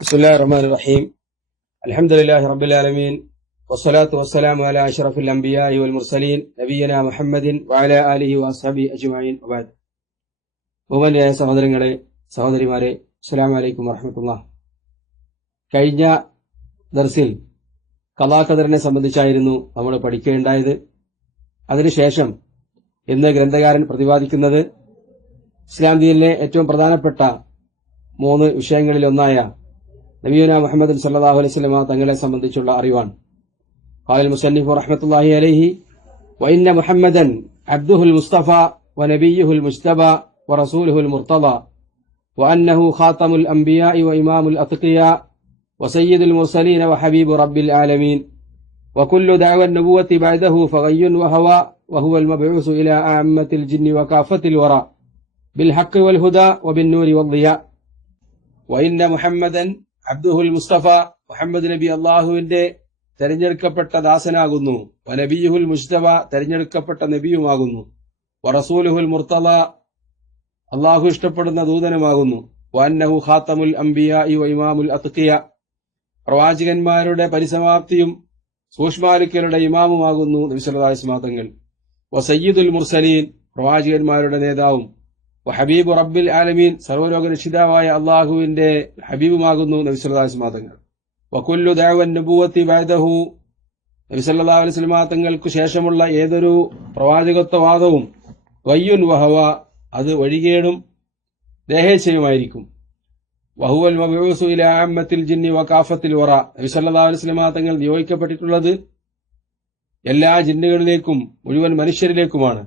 بسم الله الرحمن الرحيم. الحمد لله رب العالمين والصلاة والسلام على أشرف الأنبياء والمرسلين نبينا محمد وعلى آله وأصحابه أجمعين وبعد. ബഹുമാന്യരായ സഹോദരങ്ങളെ സഹോദരിമാരെ, അസ്സലാമു അലൈക്കും വറഹ്മത്തുള്ളാഹി. കഴിഞ്ഞ ദർസിൽ ഖളാ ഖദറിനെ സംബന്ധിച്ചായിരുന്നു നമ്മൾ പഠിക്കുകയുണ്ടായത്. അതിനുശേഷം ഇന്ന് ഗ്രന്ഥകാരൻ പ്രതിപാദിക്കുന്നത് ഇസ്ലാം ദീനിലെ ഏറ്റവും പ്രധാനപ്പെട്ട 3 വിഷയങ്ങളിലൊന്നായ നബിയുനാ മുഹമ്മദ് സല്ലല്ലാഹു അലൈഹി വസല്ലം തങ്ങളെ സംബന്ധിച്ചുള്ള അറിവാണ്. ഖാലൽ മുസന്നിഫ് റഹ്മത്തുള്ളാഹി അലൈഹി വഇന്ന മുഹമ്മദൻ അബ്ദുഹുൽ മുസ്തഫ വനബിയ്യുഹുൽ മുജ്തബ വറസൂലുഹുൽ മുർത്തദ വഅന്നഹു ഖാതമുൽ അംബിയാഇ വഇമാമുൽ അത്ഖിയാ വസയ്യിദുൽ മുർസലീൻ വഹബീബു റബ്ബിൽ ആലമീൻ വകുല്ലു ദഅവൻ നബുവത്തി ബഅദഹു ഫഗയ്യുൻ വഹവ വഹുവൽ മബ്ഊസ് ഇലാ അഅമ്മത്തിൽ ജിന്നി വകാഫത്തിൽ വറ ബിൽ ഹഖ് വൽ ഹുദാ വബിന്നൂരി വദ്ദിയാ. വഇന്ന മുഹമ്മദൻ അബ്ദുഹുൽ മുസ്തഫ, മുഹമ്മദ് നബി അള്ളാഹുവിന്റെ തെരഞ്ഞെടുക്കപ്പെട്ട ദാസനാകുന്നു. വനബിയുഹുൽ മുജ്തബ, തെരഞ്ഞെടുക്കപ്പെട്ട നബിയുമാകുന്നു. വറസൂലുഹുൽ മുർത്തദ, അള്ളാഹു ഇഷ്ടപ്പെടുന്ന ദൂതനുമാകുന്നു. വഅന്നഹു ഖാതമുൽ അംബിയാഇ വഇമാമുൽ അത്ഖിയ, പ്രവാചകന്മാരുടെ പരിസമാപ്തിയും സൂക്ഷ്മാലുക്കളുടെ ഇമാമുമാകുന്നു നബി സല്ലല്ലാഹു അലൈഹി വസല്ലം തങ്ങൾ. വസയ്യിദുൽ മുർസലീൻ, പ്രവാചകന്മാരുടെ നേതാവും. വഹബീബു റബ്ബിൽ ആലമീൻ, സർവ്വലോക രക്ഷിതാവായ അള്ളാഹുവിന്റെ ഹബീബുമാകുന്നു നബി സല്ലല്ലാഹു അലൈഹി വസല്ലം തങ്ങൾ. വകുല്ലു ദഅവൻ നബുവത്തി ബഅദഹു, നബി സല്ലല്ലാഹു അലൈഹി വസല്ലം തങ്ങൾക്ക് ശേഷമുള്ള ഏതൊരു പ്രവാചകത്വവാദവും വയ്യുൻ വഹവ, അത് വഴികേടും ദേഹേച്ഛയുമായിരിക്കും. വഹുവൽ മബ്ഊസു ഇലാ അഅമ്മത്തിൽ ജിന്നി വകാഫത്തിൽ വറ, നബി സല്ലല്ലാഹു അലൈഹി വസല്ലം തങ്ങൾ നിയോഗിക്കപ്പെട്ടിട്ടുള്ളത് എല്ലാ ജിന്നുകളിലേക്കും മുഴുവൻ മനുഷ്യരിലേക്കുമാണ്.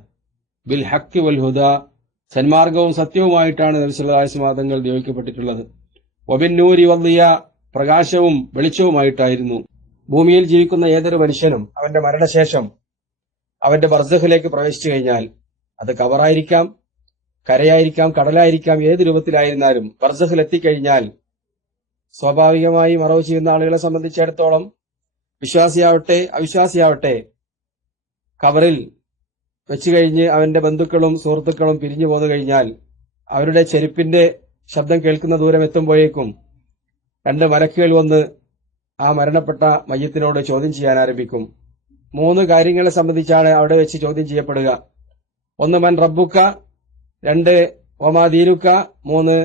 ബിൽ ഹഖ് വൽ ഹുദാ, സന്മാർഗവും സത്യവുമായിട്ടാണ് നബി സല്ലല്ലാഹു അലൈഹി വസല്ലം തങ്ങൾ നിയോഗിക്കപ്പെട്ടിട്ടുള്ളത്. വബിന്നൂരി വദ്ദിയാ, പ്രകാശവും വെളിച്ചവുമായിട്ടായിരുന്നു. ഭൂമിയിൽ ജീവിക്കുന്ന ഏതൊരു മനുഷ്യനും അവന്റെ മരണശേഷം അവന്റെ ബർസഖിലേക്ക് പ്രവേശിച്ചു കഴിഞ്ഞാൽ, അത് ഖബറായിരിക്കാം, കരയായിരിക്കാം, കടലായിരിക്കാം, ഏത് രൂപത്തിലായിരുന്നാലും ബർസഖിൽ എത്തിക്കഴിഞ്ഞാൽ സ്വാഭാവികമായി മറവ് ചെയ്യുന്ന ആളുകളെ സംബന്ധിച്ചിടത്തോളം, വിശ്വാസിയാവട്ടെ അവിശ്വാസിയാവട്ടെ, ഖബറിൽ വെച്ചു കഴിഞ്ഞ് അവന്റെ ബന്ധുക്കളും സുഹൃത്തുക്കളും പിരിഞ്ഞു പോന്നു കഴിഞ്ഞാൽ അവരുടെ ചെരുപ്പിന്റെ ശബ്ദം കേൾക്കുന്ന ദൂരം എത്തുമ്പോഴേക്കും 2 മലക്കുകൾ വന്ന് ആ മരണപ്പെട്ട മയ്യത്തിനോട് ചോദ്യം ചെയ്യാൻ ആരംഭിക്കും. 3 കാര്യങ്ങളെ സംബന്ധിച്ചാണ് അവിടെ വെച്ച് ചോദ്യം ചെയ്യപ്പെടുക. 1 മൻ റബ്ബുക്ക, 2 വമാ ദീനുക്ക, 3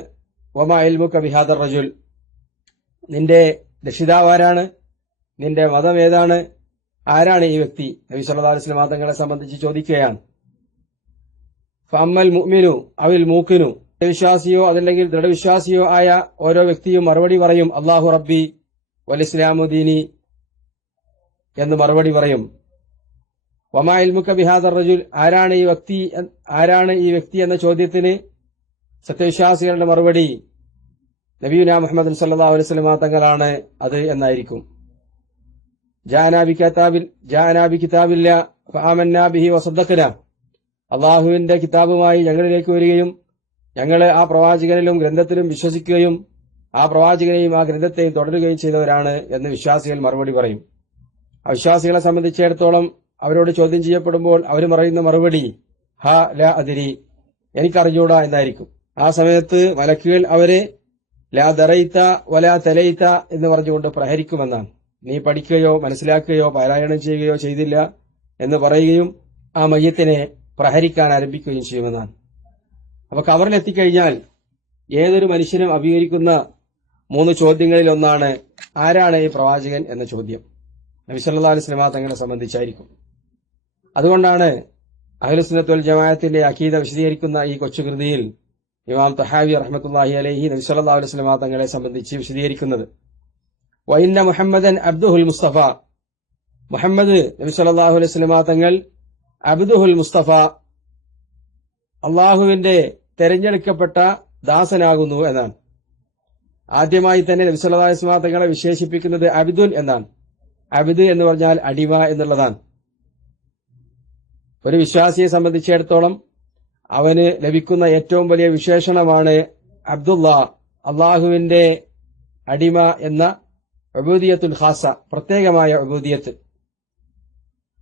വമാ ഇൽമുക ബിഹാദർ റജുൽ, നിന്റെ രക്ഷിതാവാരാണ്, നിന്റെ മതം ഏതാണ്, ആരാണ് ഈ വ്യക്തി, നബി സല്ലല്ലാഹു അലൈഹി വസല്ലം തങ്ങളെ സംബന്ധിച്ച് ചോദിക്കുകയാണ്. ഫഅമ്മൽ മുഅ്മിനു അവിൽ മൂഖിനു, വിശ്വാസിയോ അതല്ലെങ്കിൽ ദൃഢവിശ്വാസിയോ ആയ ഓരോ വ്യക്തിയും മറുപടി പറയും അല്ലാഹു റബ്ബി വൽ ഇസ്ലാമു ദീനി എന്ന് മറുപടി പറയും. വമാ ഇൽമുക ബിഹാദർ റജുൽ, ആരാണ് ഈ വ്യക്തി എന്ന ചോദ്യത്തിന് സത്യവിശ്വാസികളുടെ മറുപടി നബിയുനാ മുഹമ്മദ് സല്ലല്ലാഹു അലൈഹി വസല്ലം തങ്ങളാണ് അത് എന്നായിരിക്കും. ജാഅനാ ബി കിതാബില്ല ഫആമന്നാ ബിഹി വസദ്ദഖനാ, അല്ലാഹുവിന്റെ കിതാബുമായി ഞങ്ങളിലേക്ക് വരികയും ഞങ്ങൾ ആ പ്രവാചകനിലും ഗ്രന്ഥത്തിലും വിശ്വസിക്കുകയും ആ പ്രവാചകനെയും ആ ഗ്രന്ഥത്തെയും തുടരുകയും ചെയ്തവരാണ് എന്ന് വിശ്വാസികൾ മറുപടി പറയും. അവിശ്വാസികളെ സംബന്ധിച്ചിടത്തോളം അവരോട് ചോദ്യം ചെയ്യപ്പെടുമ്പോൾ അവർ പറയുന്ന മറുപടി ഹ ലാ അദ്രി, എനിക്കറിഞ്ഞൂടാ എന്നായിരിക്കും. ആ സമയത്ത് മലക്കുകൾ അവരെ ലാ ദറൈത വലാ തലൈത എന്ന് പറഞ്ഞുകൊണ്ട് പ്രഹരിക്കുമെന്നാണ്. നീ പഠിക്കുകയോ മനസ്സിലാക്കുകയോ പാരായണം ചെയ്യുകയോ ചെയ്തില്ല എന്ന് പറയുകയും ആ മയ്യത്തിനെ പ്രഹരിക്കാൻ ആരംഭിക്കുകയും ചെയ്യുമെന്നാണ്. അപ്പൊ ഖബറിലെത്തിക്കഴിഞ്ഞാൽ ഏതൊരു മനുഷ്യനും അഭിമുഖീകരിക്കുന്ന 3 ചോദ്യങ്ങളിൽ ഒന്നാണ് ആരാണ് ഈ പ്രവാചകൻ എന്ന ചോദ്യം. നബി സല്ലല്ലാഹു അലൈഹി വസല്ലം തങ്ങളെ സംബന്ധിച്ചായിരിക്കും. അതുകൊണ്ടാണ് അഹ്ലുസുന്നത്ത് വൽ ജമാഅത്തിന്റെ അഖീദ വിശദീകരിക്കുന്ന ഈ കൊച്ചുകൃതിയിൽ ഇമാം തഹാവി റഹ്മത്തുള്ളാഹി അലൈഹി നബി സല്ലല്ലാഹു അലൈഹി വസല്ലം തങ്ങളെ സംബന്ധിച്ച് വിശദീകരിക്കുന്നത് വഇന്ന മുഹമ്മദൻ അബ്ദുഹുൽ മുസ്തഫ, മുഹമ്മദ് നബി സല്ലല്ലാഹു അലൈഹി വസല്ലം തങ്ങൾ അബ്ദുഹുൽ മുസ്തഫ, അള്ളാഹുവിന്റെ തെരഞ്ഞെടുക്കപ്പെട്ട ദാസനാകുന്നു എന്നാണ്. ആദ്യമായി തന്നെ നബി സല്ലല്ലാഹു അലൈഹി വസല്ലം തങ്ങളെ വിശേഷിപ്പിക്കുന്നത് അബ്ദുൻ എന്നാണ്. അബ്ദ് എന്ന് പറഞ്ഞാൽ അടിമ എന്നുള്ളതാണ്. ഒരു വിശ്വാസിയെ സംബന്ധിച്ചിടത്തോളം അവന് ലഭിക്കുന്ന ഏറ്റവും വലിയ വിശേഷണമാണ് അബ്ദുല്ലാ, അള്ളാഹുവിന്റെ അടിമ എന്ന ഉബൂദിയത്തുൽ ഖാസ, പ്രത്യേകമായ ഉബൂദിയത്ത്.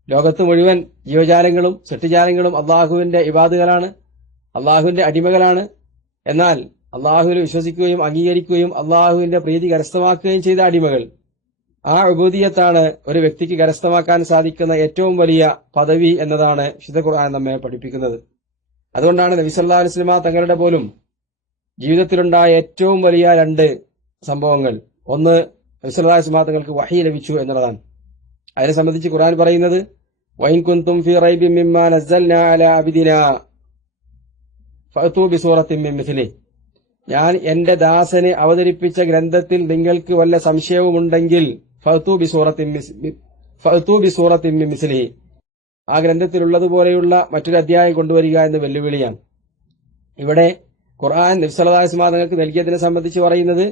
ലോകത്ത് മുഴുവൻ ജീവജാലങ്ങളും സൃഷ്ടിജാലങ്ങളും അള്ളാഹുവിന്റെ ഇബാദുകളാണ്, അള്ളാഹുവിന്റെ അടിമകളാണ്. എന്നാൽ അള്ളാഹുവിൽ വിശ്വസിക്കുകയും അംഗീകരിക്കുകയും അള്ളാഹുവിന്റെ പ്രീതി കരസ്ഥമാക്കുകയും ചെയ്ത അടിമകൾ. ആ ഉബൂദിയത്താണ് ഒരു വ്യക്തിക്ക് കരസ്ഥമാക്കാൻ സാധിക്കുന്ന ഏറ്റവും വലിയ പദവി എന്നതാണ് വിശുദ്ധ ഖുർആൻ നമ്മെ പഠിപ്പിക്കുന്നത്. അതുകൊണ്ടാണ് നബി സല്ലല്ലാഹു അലൈഹി വസല്ലമ തങ്ങളുടെ പോലും ജീവിതത്തിലുണ്ടായ ഏറ്റവും വലിയ 2 സംഭവങ്ങൾ, ഒന്ന് നബി സല്ലല്ലാഹു അലൈഹി വസല്ലമ തങ്ങൾക്ക് വഹി ലഭിച്ചു എന്നുള്ളതാണ്. അതിനെ സംബന്ധിച്ച് ഖുർആൻ പറയുന്നത് വൈൻ കുൻതും ഫീ റൈബിൻ മിമ്മാ നസ്സൽനാ അലാ അബ്ദിനാ ഫഅതൂ ബിസൂറത്തിൻ മിൻ മിസ്ലിഹി. ഞാൻ എന്റെ ദാസന് അവതരിപ്പിച്ച ഗ്രന്ഥത്തിൽ നിങ്ങൾക്ക് വല്ല സംശയവുമുണ്ടെങ്കിൽ ഫഅതൂ ബിസൂറത്തിൻ മിൻ മിസ്ലിഹി, ആ ഗ്രന്ഥത്തിലുള്ളതുപോലെയുള്ള മറ്റൊരു അധ്യായം കൊണ്ടുവരിക എന്ന് വെല്ലുവിളിയാണ്. ഇവിടെ ഖുർആൻ നബി സല്ലല്ലാഹു അലൈഹി വസല്ലം തങ്ങൾക്ക് നൽകിയതിനെ സംബന്ധിച്ച് പറയുന്നത്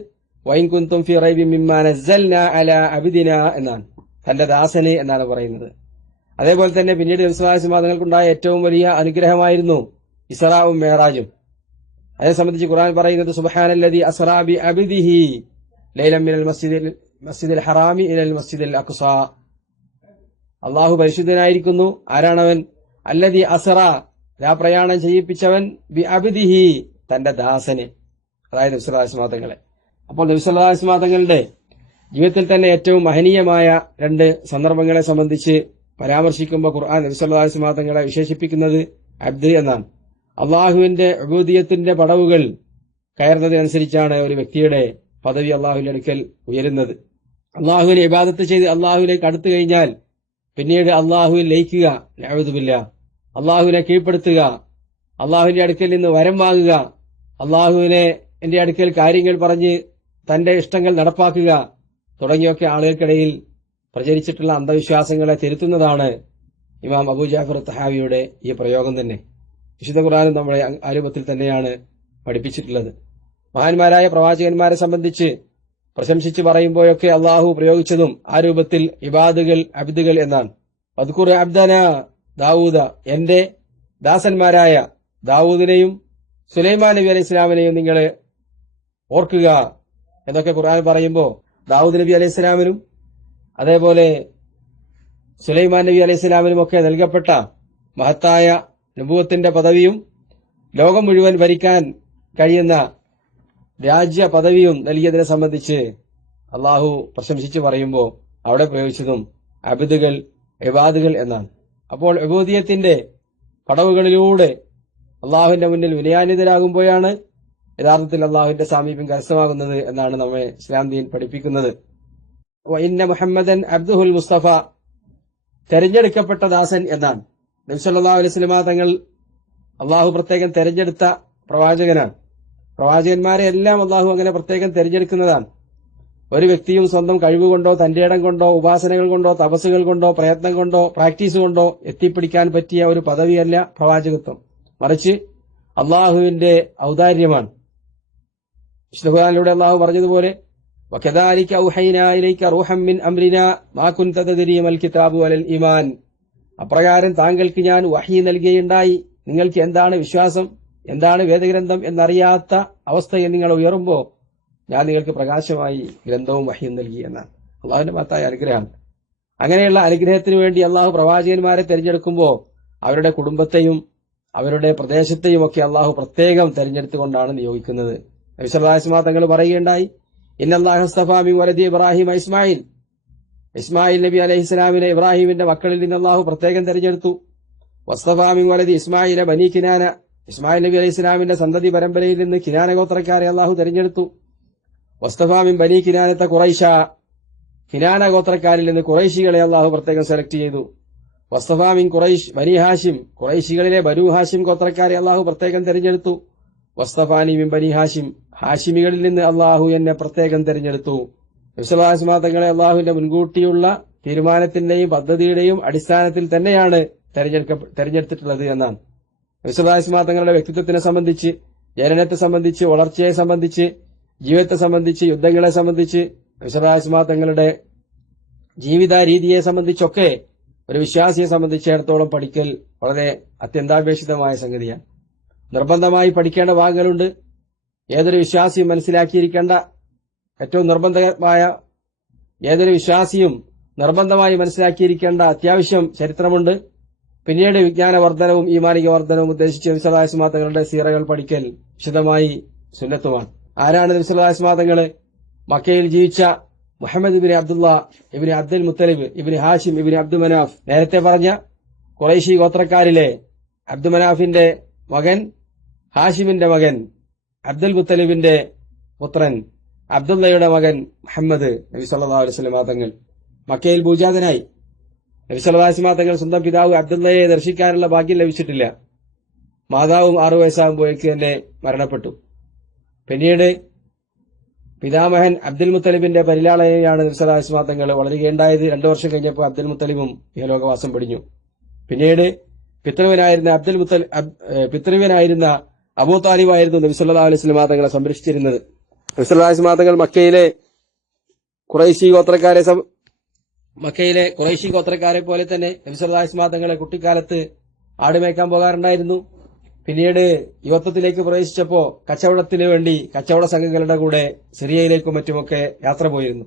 വൈൻ കുൻതും ഫീ റൈബിൻ മിമ്മാ നസ്സൽനാ അലാ അബ്ദിനാ എന്നാണ്, തന്റെ ദാസന് എന്നാണ് പറയുന്നത്. അതേപോലെ തന്നെ പിന്നീട് നബി സല്ലല്ലാഹു അലൈഹി വസല്ലം തങ്ങൾക്കുണ്ടായ ഏറ്റവും വലിയ അനുഗ്രഹമായിരുന്നു ഇസ്റാഉം മിഅ്റാജും. അതേ സംബന്ധിച്ച് ഖുർആൻ പറയുന്നത് സുബ്ഹാനല്ലദീ അസ്റാ ബി അബ്ദിഹി ലൈലൻ മിനൽ മസ്ജിദിൽ ഹറാമി ഇലൽ മസ്ജിദിൽ അഖ്സാ. അല്ലാഹു പരിശുദ്ധനായിരിക്കുന്നു. ആരാണവൻ? അല്ലദീ അസ്റാ, പ്രയാണം ചെയ്യിപ്പിച്ചവൻ, ബി അബ്ദിഹി, തന്റെ ദാസന്, അതായത് നബി സല്ലല്ലാഹു അലൈഹി വസല്ലം തങ്ങളെ. അപ്പോൾ നബി സല്ലല്ലാഹു അലൈഹി വസല്ലം തങ്ങളുടെ ജീവിതത്തിൽ തന്നെ ഏറ്റവും മഹനീയമായ 2 സന്ദർഭങ്ങളെ സംബന്ധിച്ച് പരാമർശിക്കുമ്പോൾ ഖുർആൻ നബി സല്ലല്ലാഹു അലൈഹി വസല്ലം തങ്ങളെ വിശേഷിപ്പിക്കുന്നത് അബ്ദ് എന്നാണ്. അള്ളാഹുവിന്റെ ഉബൂദിയത്തിന്റെ പടവുകൾ കയറുന്നതിനനുസരിച്ചാണ് ഒരു വ്യക്തിയുടെ പദവി അള്ളാഹുവിന്റെ അടുക്കൽ ഉയരുന്നത്. അള്ളാഹുവിനെ ഇബാദത്ത് ചെയ്ത് അള്ളാഹുവിലേക്ക് അടുത്തു കഴിഞ്ഞാൽ പിന്നീട് അള്ളാഹുവിൽ ലയിക്കുക, നഅൂദു ബില്ലാഹ്, അള്ളാഹുവിനെ കീഴ്പ്പെടുത്തുക, അള്ളാഹുവിന്റെ അടുക്കൽ നിന്ന് വരം വാങ്ങുക, അള്ളാഹുവിനെ എന്റെ അടുക്കൽ കാര്യങ്ങൾ പറഞ്ഞ് തന്റെ ഇഷ്ടങ്ങൾ നടപ്പാക്കുക തുടങ്ങിയൊക്കെ ആളുകൾക്കിടയിൽ പ്രചരിച്ചിട്ടുള്ള അന്ധവിശ്വാസങ്ങളെ തിരുത്തുന്നതാണ് ഇമാം അബൂ ജഅഫർ തഹാവിയുടെ ഈ പ്രയോഗം തന്നെ. വിശുദ്ധ ഖുർആനും നമ്മളെ ആ രൂപത്തിൽ തന്നെയാണ് പഠിപ്പിച്ചിട്ടുള്ളത്. മഹാന്മാരായ പ്രവാചകന്മാരെ സംബന്ധിച്ച് പ്രശംസിച്ച് പറയുമ്പോഴൊക്കെ അള്ളാഹു പ്രയോഗിച്ചതും ആ രൂപത്തിൽ ഇബാദുകൾ, അബ്ദുകൾ എന്നാണ്. വദ്കുർ അബ്ദന ദാവൂദ, എന്റെ ദാസന്മാരായ ദാവൂദിനെയും സുലൈമാൻ നബി അലൈഹി ഇസ്ലാമിനെയും നിങ്ങൾ ഓർക്കുക എന്നൊക്കെ ഖുർആൻ പറയുമ്പോൾ ദാവൂദ് നബി അലൈഹി ഇസ്ലാമിനും അതേപോലെ സുലൈമാൻ നബി അലൈഹി ഇസ്ലാമിനും ഒക്കെ നൽകപ്പെട്ട മഹത്തായ നബുവത്തിന്റെ പദവിയും ലോകം മുഴുവൻ ഭരിക്കാൻ കഴിയുന്ന രാജ്യ പദവിയും നൽകിയതിനെ സംബന്ധിച്ച് അള്ളാഹു പ്രശംസിച്ചു പറയുമ്പോൾ അവിടെ പ്രയോഗിച്ചതും അബ്ദുകൾ, ഇബാദുകൾ എന്നാണ്. അപ്പോൾ ഉബൂദിയത്തിന്റെ പടവുകളിലൂടെ അള്ളാഹുവിന്റെ മുന്നിൽ വിനയാന്വിതരാകുമ്പോഴാണ് യഥാർത്ഥത്തിൽ അള്ളാഹുവിന്റെ സാമീപ്യം കരസ്ഥമാകുന്നത് എന്നാണ് നമ്മെ ഇസ്ലാം ദീൻ പഠിപ്പിക്കുന്നത്. ഇന്ന മുഹമ്മദൻ അബ്ദുഹുൽ മുസ്തഫ, തെരഞ്ഞെടുക്കപ്പെട്ട ദാസൻ എന്നാണ്. നബി സല്ലല്ലാഹു അലൈഹി വസല്ലം തങ്ങൾ അള്ളാഹു പ്രത്യേകം തെരഞ്ഞെടുത്ത പ്രവാചകനാണ്. പ്രവാചകന്മാരെ എല്ലാം അള്ളാഹു അങ്ങനെ പ്രത്യേകം തെരഞ്ഞെടുക്കുന്നതാണ്. ഒരു വ്യക്തിയും സ്വന്തം കഴിവുകൊണ്ടോ തന്റെ ഇടം കൊണ്ടോ ഉപാസനകൾ കൊണ്ടോ തപസ്സുകൾ കൊണ്ടോ പ്രയത്നം കൊണ്ടോ പ്രാക്ടീസ് കൊണ്ടോ എത്തിപ്പിടിക്കാൻ പറ്റിയ ഒരു പദവിയല്ല പ്രവാചകത്വം, മറിച്ച് അള്ളാഹുവിന്റെ ഔദാര്യമാണ്. വിശുദ്ധ ഖുർആനിലൂടെ അള്ളാഹു പറഞ്ഞതുപോലെ വകദാലിക ഔഹൈനാ ഇലൈക റൂഹൻ മിൻ അംരിനാ മാ കുൻത തദ്രീ മൽ കിതാബു വലൽ ഈമാൻ, അപ്രകാരം താങ്കൾക്ക് ഞാൻ വഹി നൽകുകയുണ്ടായി. നിങ്ങൾക്ക് എന്താണ് വിശ്വാസം, എന്താണ് വേദഗ്രന്ഥം എന്നറിയാത്ത അവസ്ഥയിൽ നിങ്ങൾ ഉയരുമ്പോൾ ഞാൻ നിങ്ങൾക്ക് പ്രകാശമായി ഗ്രന്ഥവും വഹിയും നൽകി എന്നാണ്. അള്ളാഹുവിന്റെ മഹത്തായ അനുഗ്രഹമാണ്. അങ്ങനെയുള്ള അനുഗ്രഹത്തിന് വേണ്ടി അള്ളാഹു പ്രവാചകന്മാരെ തെരഞ്ഞെടുക്കുമ്പോൾ അവരുടെ കുടുംബത്തെയും അവരുടെ പ്രദേശത്തെയും ഒക്കെ അള്ളാഹു പ്രത്യേകം തെരഞ്ഞെടുത്തുകൊണ്ടാണ് നിയോഗിക്കുന്നത്. നബി സല്ലല്ലാഹു അലൈഹി വസല്ലം തങ്ങൾ പറയുകയുണ്ടായി, ഇന്നല്ലാഹു അസ്തഫാ മിൻ വലദി ഇബ്രാഹിം ഇസ്മായിൽ നബി അലൈഹിസ്സലാമിനെ ഇബ്രാഹിമിന്റെ മക്കളിൽ നിന്ന് അള്ളാഹു പ്രത്യേകം തെരഞ്ഞെടുത്തു. വസ്തഫാ മിൻ വലദി ഇസ്മായില ബനി കിനാന, ഇസ്മായിൽ നബി അലൈഹിസ്സലാമിന്റെ സന്തതി പരമ്പരയിൽ നിന്ന് കിനാന ഗോത്രക്കാരെ അള്ളാഹു തെരഞ്ഞെടുത്തു. വസ്തഫാ മിൻ ബനി കിനാനത്ത ഖുറൈശ, കിനാന ഗോത്രക്കാരിൽ നിന്ന് ഖുറൈശികളെ അള്ളാഹു പ്രത്യേകം സെലക്ട് ചെയ്തു. വസ്തഫാ മിൻ ഖുറൈശ് ബനി ഹാഷിം, ഖുറൈശികളിലെ ബനു ഹാഷിം ഗോത്രക്കാരെ അള്ളാഹു പ്രത്യേകം തെരഞ്ഞെടുത്തു. വസ്തഫാനി മിൻ ബനി ഹാഷിം, ഹാഷിമികളിൽ നിന്ന് അള്ളാഹു എന്നെ പ്രത്യേകം തെരഞ്ഞെടുത്തു. നബി സല്ലല്ലാഹു അലൈഹി വസല്ലം തങ്ങളെ അള്ളാഹുവിന്റെ മുൻകൂട്ടിയുള്ള തീരുമാനത്തിന്റെയും പദ്ധതിയുടെയും അടിസ്ഥാനത്തിൽ തന്നെയാണ് തെരഞ്ഞെടുത്തിട്ടുള്ളത് എന്നാണ്. നബി സല്ലല്ലാഹു അലൈഹി വസല്ലം തങ്ങളുടെ വ്യക്തിത്വത്തിനെ സംബന്ധിച്ച്, ജനനത്തെ സംബന്ധിച്ച്, വളർച്ചയെ സംബന്ധിച്ച്, ജീവിതത്തെ സംബന്ധിച്ച്, യുദ്ധങ്ങളെ സംബന്ധിച്ച്, നബി സല്ലല്ലാഹു അലൈഹി വസല്ലം തങ്ങളുടെ ജീവിത രീതിയെ സംബന്ധിച്ചൊക്കെ ഒരു വിശ്വാസിയെ സംബന്ധിച്ചിടത്തോളം പഠിക്കൽ വളരെ അത്യന്താപേക്ഷിതമായ സംഗതിയാണ്. നിർബന്ധമായി പഠിക്കേണ്ട ഭാഗങ്ങളുണ്ട്. ഏതൊരു വിശ്വാസിയും മനസ്സിലാക്കിയിരിക്കേണ്ട ഏറ്റവും നിർബന്ധമായ, ഏതൊരു വിശ്വാസിയും നിർബന്ധമായി മനസ്സിലാക്കിയിരിക്കേണ്ട അത്യാവശ്യം ചരിത്രമുണ്ട്. പിന്നീട് വിജ്ഞാനവർദ്ധനവും ഈമാനിക വർദ്ധനവും ഉദ്ദേശിച്ച് നബി സല്ലല്ലാഹു അലൈഹി വസല്ലം തങ്ങളുടെ സീറകൾ പഠിക്കൽ, വിശദമായി സുന്നത്തുമാണ്. ആരാണ് നബി സല്ലല്ലാഹു അലൈഹി വസല്ലം തങ്ങൾ? മക്കയിൽ ജീവിച്ച മുഹമ്മദ് ഇബ്നു അബ്ദുള്ള ഇബ്നു അബ്ദുൽ മുത്തലിബ് ഇബ്നു ഹാഷിം ഇബ്നു അബ്ദു മനാഫ്, നേരത്തെ പറഞ്ഞ ഖുറൈശി ഗോത്രക്കാരിലെ അബ്ദു മനാഫിന്റെ മകൻ, ഹാഷിമിന്റെ മകൻ, അബ്ദുൽ മുത്തലിബിന്റെ പുത്രൻ, അബ്ദുള്ളയുടെ മകൻ മുഹമ്മദ് നബി സല്ലല്ലാഹു അലൈഹി വസല്ലം തങ്ങൾ മക്കയിൽ ഭൂജാതനായി. നബി സല്ലല്ലാഹു അലൈഹി വസല്ലം തങ്ങൾ സ്വന്തം പിതാവ് അബ്ദുള്ളയെ ദർശിക്കാനുള്ള ഭാഗ്യം ലഭിച്ചിട്ടില്ല. മാതാവും 6 വയസ്സാകുമ്പോഴേക്ക് തന്നെ മരണപ്പെട്ടു. പിന്നീട് പിതാമഹൻ അബ്ദുൽ മുത്തലിബിന്റെ പരിലാളനയാണ് നബി സല്ലല്ലാഹു അലൈഹി വസല്ലം തങ്ങൾ വളരുകയുണ്ടായത്. 2 വർഷം കഴിഞ്ഞപ്പോൾ അബ്ദുൽ മുത്തലിബും ഇഹലോകവാസം വെടിഞ്ഞു. പിന്നീട് പിതൃവ്യനായിരുന്ന അബൂ താലിബായിരുന്നു നബി സല്ലല്ലാഹു അലൈഹി വസല്ലം തങ്ങളെ സംരക്ഷിച്ചിരുന്നത്. നബി സല്ലല്ലാഹു അലൈഹി വസല്ലം തങ്ങൾ മക്കയിലെ ഖുറൈശി ഗോത്രക്കാരെ പോലെ തന്നെ നബി സല്ലല്ലാഹു അലൈഹി വസല്ലം തങ്ങളെ കുട്ടിക്കാലത്ത് ആടുമേക്കാൻ പോകാറുണ്ടായിരുന്നു. പിന്നീട് യുവത്വത്തിലേക്ക് പ്രവേശിച്ചപ്പോ കച്ചവടത്തിന് വേണ്ടി കച്ചവട സംഘങ്ങളുടെ കൂടെ സിറിയയിലേക്കും മറ്റുമൊക്കെ യാത്ര പോയിരുന്നു.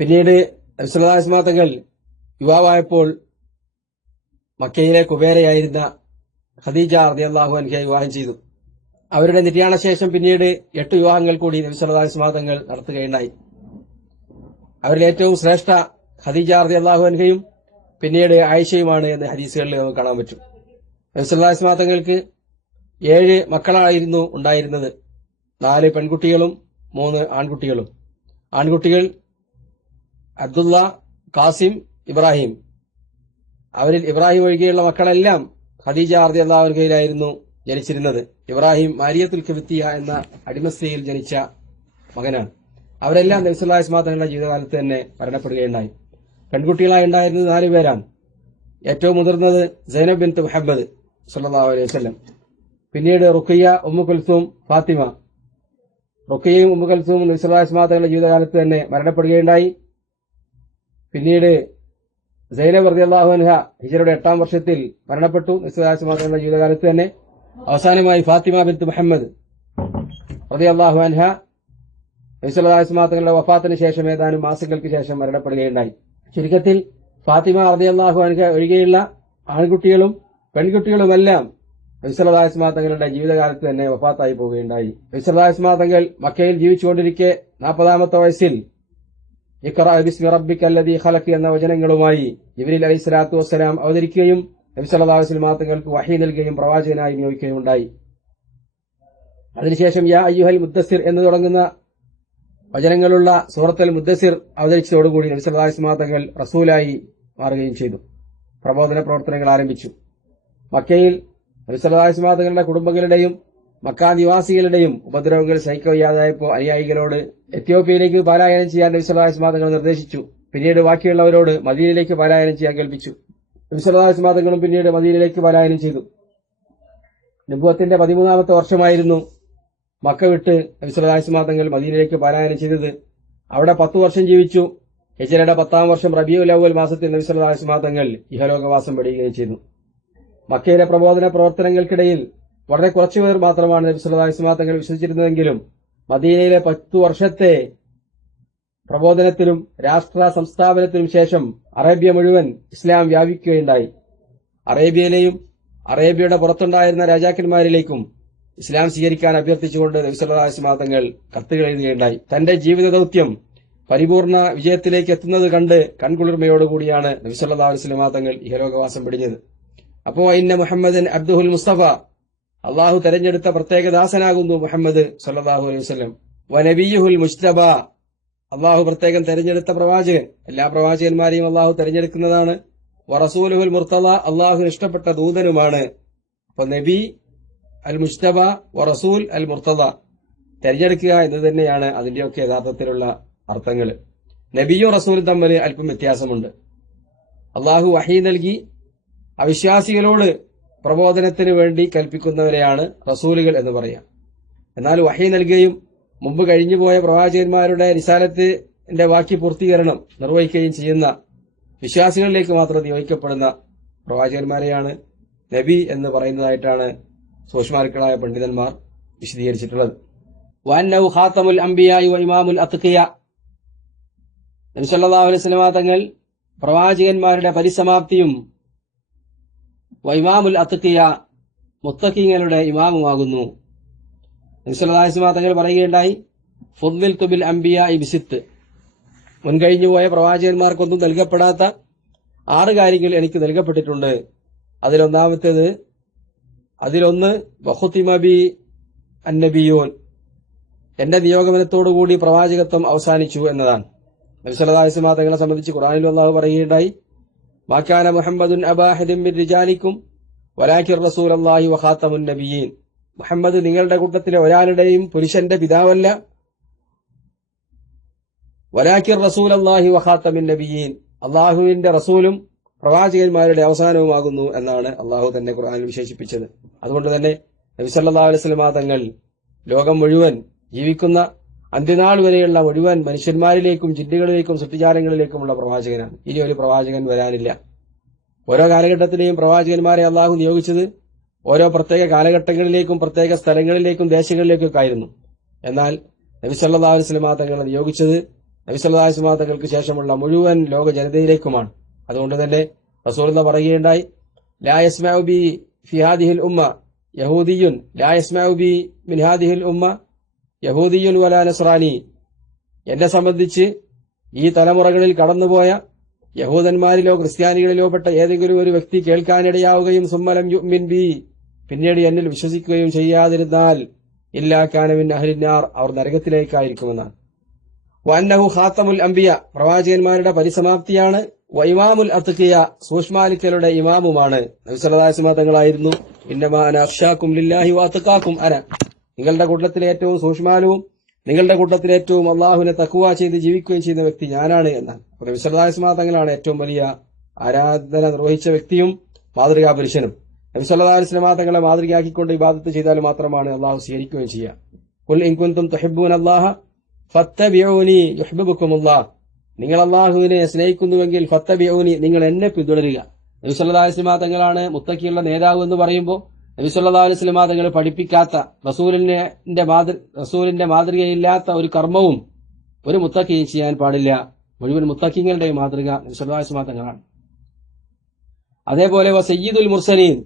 പിന്നീട് നബി സല്ലല്ലാഹു അലൈഹി വസല്ലം തങ്ങൾ യുവാവായപ്പോൾ മക്കയിലെ കുബേരയായിരുന്ന ഖദീജ റളിയല്ലാഹു അൻഹയെ വിവാഹം ചെയ്തു. അവരുടെ നിര്യാണശേഷം പിന്നീട് 8 വിവാഹങ്ങൾ കൂടി നബി സല്ലല്ലാഹു അലൈഹി വസല്ലം തങ്ങൾ നടത്തുകയുണ്ടായി. അവരിൽ ഏറ്റവും ശ്രേഷ്ഠ ഖദീജ റളിയല്ലാഹു അൻഹയും പിന്നീട് ആയിഷയുമാണ് എന്ന് ഹദീസുകളിൽ നമുക്ക് കാണാൻ പറ്റും. നബി സല്ലല്ലാഹു അലൈഹി വസല്ലം തങ്ങൾക്ക് 7 മക്കളായിരുന്നു ഉണ്ടായിരുന്നത്. 4 പെൺകുട്ടികളും 3 ആൺകുട്ടികളും. ആൺകുട്ടികൾ അബ്ദുള്ള, ഖാസിം, ഇബ്രാഹിം. അവരിൽ ഇബ്രാഹിം ഒഴികെയുള്ള മക്കളെല്ലാം ഖദീജ റളിയല്ലാഹു അൻഹയിലായിരുന്നു ജനിച്ചിരുന്നത്. ഇബ്രാഹിം മാരിയത്തുൽ കിബ്തിയ എന്ന അടിമസ്ത്രീയിൽ ജനിച്ച മകനാണ്. അവരെല്ലാം നബി സല്ലല്ലാഹു അലൈഹി വസല്ലം തങ്ങളുടെ ജീവിതകാലത്ത് തന്നെ മരണപ്പെടുകയുണ്ടായി. പെൺകുട്ടികളായി ഉണ്ടായിരുന്നത് 4 പേരാണ്. ഏറ്റവും മുതിർന്നത് സൈനബ് ബിൻത്ത് മുഹമ്മദ് സല്ലല്ലാഹു അലൈഹി വസല്ലം. പിന്നീട് റുഖയ്യ, ഉമ്മു കുൽസൂം, ഫാത്തിമ. റുഖയ്യയും ഉമ്മു കുൽസൂമും നബി സല്ലല്ലാഹു അലൈഹി വസല്ലം തങ്ങളുടെ ജീവിതകാലത്ത് തന്നെ മരണപ്പെടുകയുണ്ടായി. പിന്നീട് സൈനബ് റളിയല്ലാഹു അൻഹ ഹിജ്റയുടെ 8-ാം വർഷത്തിൽ മരണപ്പെട്ടു. നബി സല്ലല്ലാഹു അലൈഹി വസല്ലം തങ്ങളുടെ ജീവിതകാലത്ത് തന്നെ. അവസാനമായി ഫാത്തിമ ബിൻത്ത് മുഹമ്മദ് റളിയല്ലാഹു അൻഹ നബി സല്ലല്ലാഹു അലൈഹി വസല്ലം തങ്ങളുടെ വഫാത്തിന് ശേഷം ഏതാനും മാസങ്ങൾക്ക് ശേഷം മരണപ്പെടുകയുണ്ടായി. ചുരുക്കത്തിൽ ഫാത്തിമ റളിയല്ലാഹു അൻഹ ഒഴികെയുള്ള ആൺകുട്ടികളും പെൺകുട്ടികളുമെല്ലാം നബി സല്ലല്ലാഹു അലൈഹി വസല്ലം തങ്ങളുടെ ജീവിതകാലത്ത് തന്നെ വഫാത്തായി പോവുകയുണ്ടായി. നബി സല്ലല്ലാഹു അലൈഹി വസല്ലം തങ്ങൾ മക്കയിൽ ജീവിച്ചുകൊണ്ടിരിക്കെ 40-ാമത്തെ വയസ്സിൽ ഇഖ്റ ബിസ്മി റബ്ബിക്കല്ലദീ ഖലഖ് എന്ന വചനങ്ങളുമായി ജിബ്രീൽ അലൈഹിസ്സലാത്തു വസ്സലാം അവതരിക്കുകയും നബി സല്ലല്ലാഹു അലൈഹി വസല്ലം തങ്ങൾക്ക് വഹി നൽകുകയും പ്രവാചകനായി നിയോഗിക്കുകയുണ്ടായി. അതിനുശേഷം യാ അയ്യുഹൽ മുദ്ദസ്സിർ എന്ന് തുടങ്ങുന്ന വചനങ്ങളുള്ള സൂറത്തുൽ മുദ്ദസ്സിർ അവതരിച്ചതോടുകൂടി നബി സല്ലല്ലാഹു അലൈഹി വസല്ലം തങ്ങൾ റസൂലായി മാറുകയും ചെയ്തു. പ്രബോധന പ്രവർത്തനങ്ങൾ ആരംഭിച്ചു. മക്കയിൽ നബി സല്ലല്ലാഹു അലൈഹി വസല്ലം തങ്ങളുടെ കുടുംബങ്ങളുടെയും മക്ക നിവാസികളുടെയും ഉപദ്രവങ്ങൾ സഹിക്കവയ്യാതായപ്പോൾ അനുയായികളോട് എത്യോപ്യയിലേക്ക് പലായനം ചെയ്യാൻ നബി സല്ലല്ലാഹു അലൈഹി വസല്ലം തങ്ങൾ നിർദ്ദേശിച്ചു. പിന്നീട് ബാക്കിയുള്ളവരോട് മദീനയിലേക്ക് പലായനം ചെയ്യാൻ കൽപ്പിച്ചു. നബി സല്ലല്ലാഹു അലൈഹി വസല്ലം തങ്ങളും പിന്നീട് മദീനയിലേക്ക് പലായനം ചെയ്തു. നബുവത്തിന്റെ 13-ാമത്തെ വർഷമായിരുന്നു മക്ക വിട്ട് നബി സല്ലല്ലാഹു അലൈഹി വസല്ലം തങ്ങൾ മദീനയിലേക്ക് പലായനം ചെയ്തത്. അവിടെ 10 വർഷം ജീവിച്ചു. ഹിജ്റയുടെ 10-ാം വർഷം റബീഉൽ അവ്വൽ മാസത്തിൽ നബി സല്ലല്ലാഹു അലൈഹി വസല്ലം തങ്ങൾ ഇഹലോകവാസം വെടിയുകയും ചെയ്തു. മക്കയിലെ പ്രബോധന പ്രവർത്തനങ്ങൾക്കിടയിൽ വളരെ കുറച്ചുപേർ മാത്രമാണ് നബി സല്ലല്ലാഹു അലൈഹി വസല്ലം തങ്ങൾ വിശ്വസിച്ചിരുന്നതെങ്കിലും മദീനയിലെ 10 വർഷത്തെ പ്രബോധനത്തിലും രാഷ്ട്ര സംസ്ഥാപനത്തിനും ശേഷം അറേബ്യ മുഴുവൻ ഇസ്ലാം വ്യാപിക്കുകയുണ്ടായി. അറേബ്യയിലെയും അറേബ്യയുടെ പുറത്തുണ്ടായിരുന്ന രാജാക്കന്മാരിലേക്കും ഇസ്ലാം സ്വീകരിക്കാൻ അഭ്യർത്ഥിച്ചുകൊണ്ട് നബി സല്ലല്ലാഹു അലൈഹി വസല്ലം തങ്ങൾ കത്തുകൾ എഴുതുകയുണ്ടായി. തന്റെ ജീവിത ദൌത്യം പരിപൂർണ വിജയത്തിലേക്ക് എത്തുന്നത് കണ്ട് കൺകുളിർമയോടുകൂടിയാണ് നബി സല്ലല്ലാഹു അലൈഹി വസല്ലം തങ്ങൾ ഇഹലോകവാസം വെടിഞ്ഞത്. അപ്പോ ഇന്ന മുഹമ്മദൻ അബ്ദുഹുൽ മുസ്തഫ, അള്ളാഹു തെരഞ്ഞെടുത്ത പ്രത്യേക ദാസനാകുന്നു മുഹമ്മദ് സല്ലല്ലാഹു അലൈഹി വസല്ലം. വനബിയുഹുൽ മുജ്തബ, അള്ളാഹു പ്രത്യേകം തെരഞ്ഞെടുത്ത പ്രവാചകൻ. എല്ലാ പ്രവാചകന്മാരെയും അള്ളാഹു തെരഞ്ഞെടുക്കുന്നതാണ്. വറസൂലുഹുൽ മുർത്തദ, അള്ളാഹുവിന് ഇഷ്ടപ്പെട്ട ദൂതനുമാണ്. അപ്പൊ നബി അൽ മുജ്തബ വറസൂൽ അൽ മുർത്തദ, തെരഞ്ഞെടുക്കുക എന്ന് തന്നെയാണ് അതിന്റെയൊക്കെ യഥാർത്ഥത്തിലുള്ള അർത്ഥങ്ങൾ. നബിയും റസൂലും തമ്മിൽ അല്പം വ്യത്യാസമുണ്ട്. അള്ളാഹു വഹീ നൽകി അവിശ്വാസികളോട് പ്രബോധനത്തിന് വേണ്ടി കൽപ്പിക്കുന്നവരെയാണ് റസൂലുകൾ എന്ന് പറയാം. എന്നാൽ വഹീ നൽകുകയും മുമ്പ് കഴിഞ്ഞുപോയ പ്രവാചകന്മാരുടെ റിസാലത്തിന്റെ ബാക്കി പൂർത്തീകരണം നിർവഹിക്കുകയും ചെയ്യുന്ന വിശ്വാസികളിലേക്ക് മാത്രം നിയോഗിക്കപ്പെടുന്ന പ്രവാചകന്മാരെയാണ് നബി എന്ന് പറയുന്നതായിട്ടാണ് സൂക്ഷ്മാരുക്കളായ പണ്ഡിതന്മാർ വിശദീകരിച്ചിട്ടുള്ളത്. വഅന്നഹു ഖാതമുൽ അംബിയാഇ വ ഇമാമുൽ അത്ഖിയ, നബി സല്ലല്ലാഹു അലൈഹി വസല്ലം തങ്ങൾ പ്രവാചകന്മാരുടെ പരിസമാപ്തിയും വ ഇമാമുൽ അത്ഖിയ, മുത്തഖീങ്ങളുടെ ഇമാമുമാകുന്നു. നബി സല്ലല്ലാഹു അലൈഹി വസല്ലം തങ്ങൾ പറയുകയുണ്ടായി, ഫുദ്ദിൽതു ബിൽ അംബിയാഇ ബിസിത്ത്, മുൻകഴിഞ്ഞു പോയ പ്രവാചകന്മാർക്കൊന്നും നൽകപ്പെടാത്ത 6 കാര്യങ്ങൾ എനിക്ക് നൽകപ്പെട്ടിട്ടുണ്ട്. അതിലൊന്ന് വഖുതിമ ബി അന്നബിയൂൻ, എന്റെ നിയോഗമനത്തോടുകൂടി പ്രവാചകത്വം അവസാനിച്ചു എന്നതാണ്. നബി സല്ലല്ലാഹു അലൈഹി വസല്ലം തങ്ങളെ സംബന്ധിച്ച് ഖുർആനിൽ അല്ലാഹു പറയുകയുണ്ടായി, മാ കാന മുഹമ്മദുൻ അബാ അഹദിൻ മിൻ റിജാലിക്കും വലാകിർ റസൂലുള്ളാഹി വഖാതമുൻ നബിയീൻ, മുഹമ്മദ് നിങ്ങളുടെ കൂട്ടത്തിലെ ഒരാളുടെയും പുരുഷന്റെ പിതാവല്ല, വലാകിർ റസൂലുള്ളാഹി വഖാതമുൻ നബിയീൻ, അല്ലാഹുവിന്റെ റസൂലും പ്രവാചകന്മാരുടെ അവസാനവുമാകുന്നു എന്നാണ് അല്ലാഹു തന്നെ ഖുർആനിൽ വിശേഷിപ്പിച്ചത്. അതുകൊണ്ട് തന്നെ നബി സല്ലല്ലാഹു അലൈഹി വസല്ലം തങ്ങൾ ലോകം മുഴുവൻ ജീവിക്കുന്ന അന്ത്യനാൾ വരെയുള്ള മുഴുവൻ മനുഷ്യന്മാരിലേക്കും ജിന്നുകളിലേക്കും സൃഷ്ടിജാലങ്ങളിലേക്കുമുള്ള പ്രവാചകനാണ്. ഇനി ഒരു പ്രവാചകൻ വരാനില്ല. ഓരോ കാലഘട്ടത്തിലെയും പ്രവാചകന്മാരെ അള്ളാഹു നിയോഗിച്ചത് ഓരോ പ്രത്യേക കാലഘട്ടങ്ങളിലേക്കും പ്രത്യേക സ്ഥലങ്ങളിലേക്കും ദേശങ്ങളിലേക്കൊക്കെ ആയിരുന്നു. എന്നാൽ നബി സല്ലല്ലാഹു അലൈഹി വസല്ലം തങ്ങളെ നിയോഗിച്ചത് നബി സല്ലല്ലാഹു അലൈഹി വസല്ലം തങ്ങൾക്ക് ശേഷമുള്ള മുഴുവൻ ലോക ജനതയിലേക്കുമാണ്. അതുകൊണ്ട് തന്നെ റസൂലുള്ളാഹി പറയുകയുണ്ടായി, ലാ യസ്മഉ ബി ഫി ഹാദിഹിൽ ഉമ്മ യഹൂദിയുൻ ലാ യസ്മഉ ബി മിൻ ഹാദിഹിൽ ഉമ്മ യഹൂദിയുൻ വലാ നസ്രാനി, എന്നെ സംബന്ധിച്ച് ഈ തലമുറകളിൽ കടന്നുപോയ യഹൂദന്മാരിലോ ക്രിസ്ത്യാനികളിലോ പെട്ട ഏതെങ്കിലും ഒരു വ്യക്തി കേൾക്കാനിടയാവുകയും സുമ്മലം യുഅ്മിൻ ബി, പിന്നീട് എന്നിൽ വിശ്വസിക്കുകയും ചെയ്യാതിരുന്നാൽ ഇല്ലാ കാന മിൻ അഹ്ലിന്നാർ, അവർ നരകത്തിലേക്കായിരിക്കുമെന്നാണ്. വഅന്നഹു ഖാതമുൽ അംബിയ, പ്രവാചകന്മാരുടെ പരിസമാപ്തിയാണ്. വഇമാമുൽ അത്ഖിയ, സൂക്ഷ്മാലുക്കളുടെ ഇമാമുമാണ്. നബി സല്ലല്ലാഹു അലൈഹി വസല്ലം തങ്ങളായിരുന്നു, ഇന്നമാ അന അഖ്ശാകും ലില്ലാഹി വഅത്ഖാകും അന, നിങ്ങളുടെ കൂട്ടത്തിലെ ഏറ്റവും സൂക്ഷ്മാലുവും നിങ്ങളുടെ കൂട്ടത്തിലെ ഏറ്റവും അള്ളാഹുവിനെ തഖ്വ ചെയ്ത് ജീവിക്കുകയും ചെയ്യുന്ന വ്യക്തി ഞാനാണ് എന്നാണ്. നബി സല്ലല്ലാഹു അലൈഹി വസല്ലം തങ്ങളാണ് ഏറ്റവും വലിയ ആരാധന നിർവഹിച്ച വ്യക്തിയും മാതൃകാ പുരുഷനും. നബി സല്ലല്ലാഹു അലൈഹി വസല്ലം തങ്ങളെ മാതൃകയാക്കിക്കൊണ്ട് ഇബാദത്ത് ചെയ്താൽ മാത്രമാണ് അള്ളാഹു സ്വീകരിക്കുകയും ചെയ്യുക. ഖുൽ ഇൻ കുൻതും തുഹിബ്ബൂനല്ലാഹ ഫത്തബിഊനി യുഹ്ബിബുകുമുല്ലാഹ്, നിങ്ങൾ അള്ളാഹുവിനെ സ്നേഹിക്കുന്നുവെങ്കിൽ ഫത്തബിഊനി, നിങ്ങൾ എന്നെ പിന്തുടരുക. നബി സല്ലല്ലാഹു അലൈഹി വസല്ലം തങ്ങളാണ് മുത്തഖിയുള്ള നേതാവ് എന്ന് പറയുമ്പോൾ നബി സല്ലല്ലാഹു അലൈഹി വസല്ലം തങ്ങൾ പഠിപ്പിക്കാത്ത റസൂലിന്റെ മാതൃകയില്ലാത്ത ഒരു കർമ്മവും ഒരു മുത്തഖിയും ചെയ്യാൻ പാടില്ല. മുഴുവൻ മുത്തഖിങ്ങളുടെയും മാതൃക നബി സല്ലല്ലാഹു അലൈഹി വസല്ലം തങ്ങളാണ്. അതേപോലെ സയ്യിദുൽ മുർസലീൻ,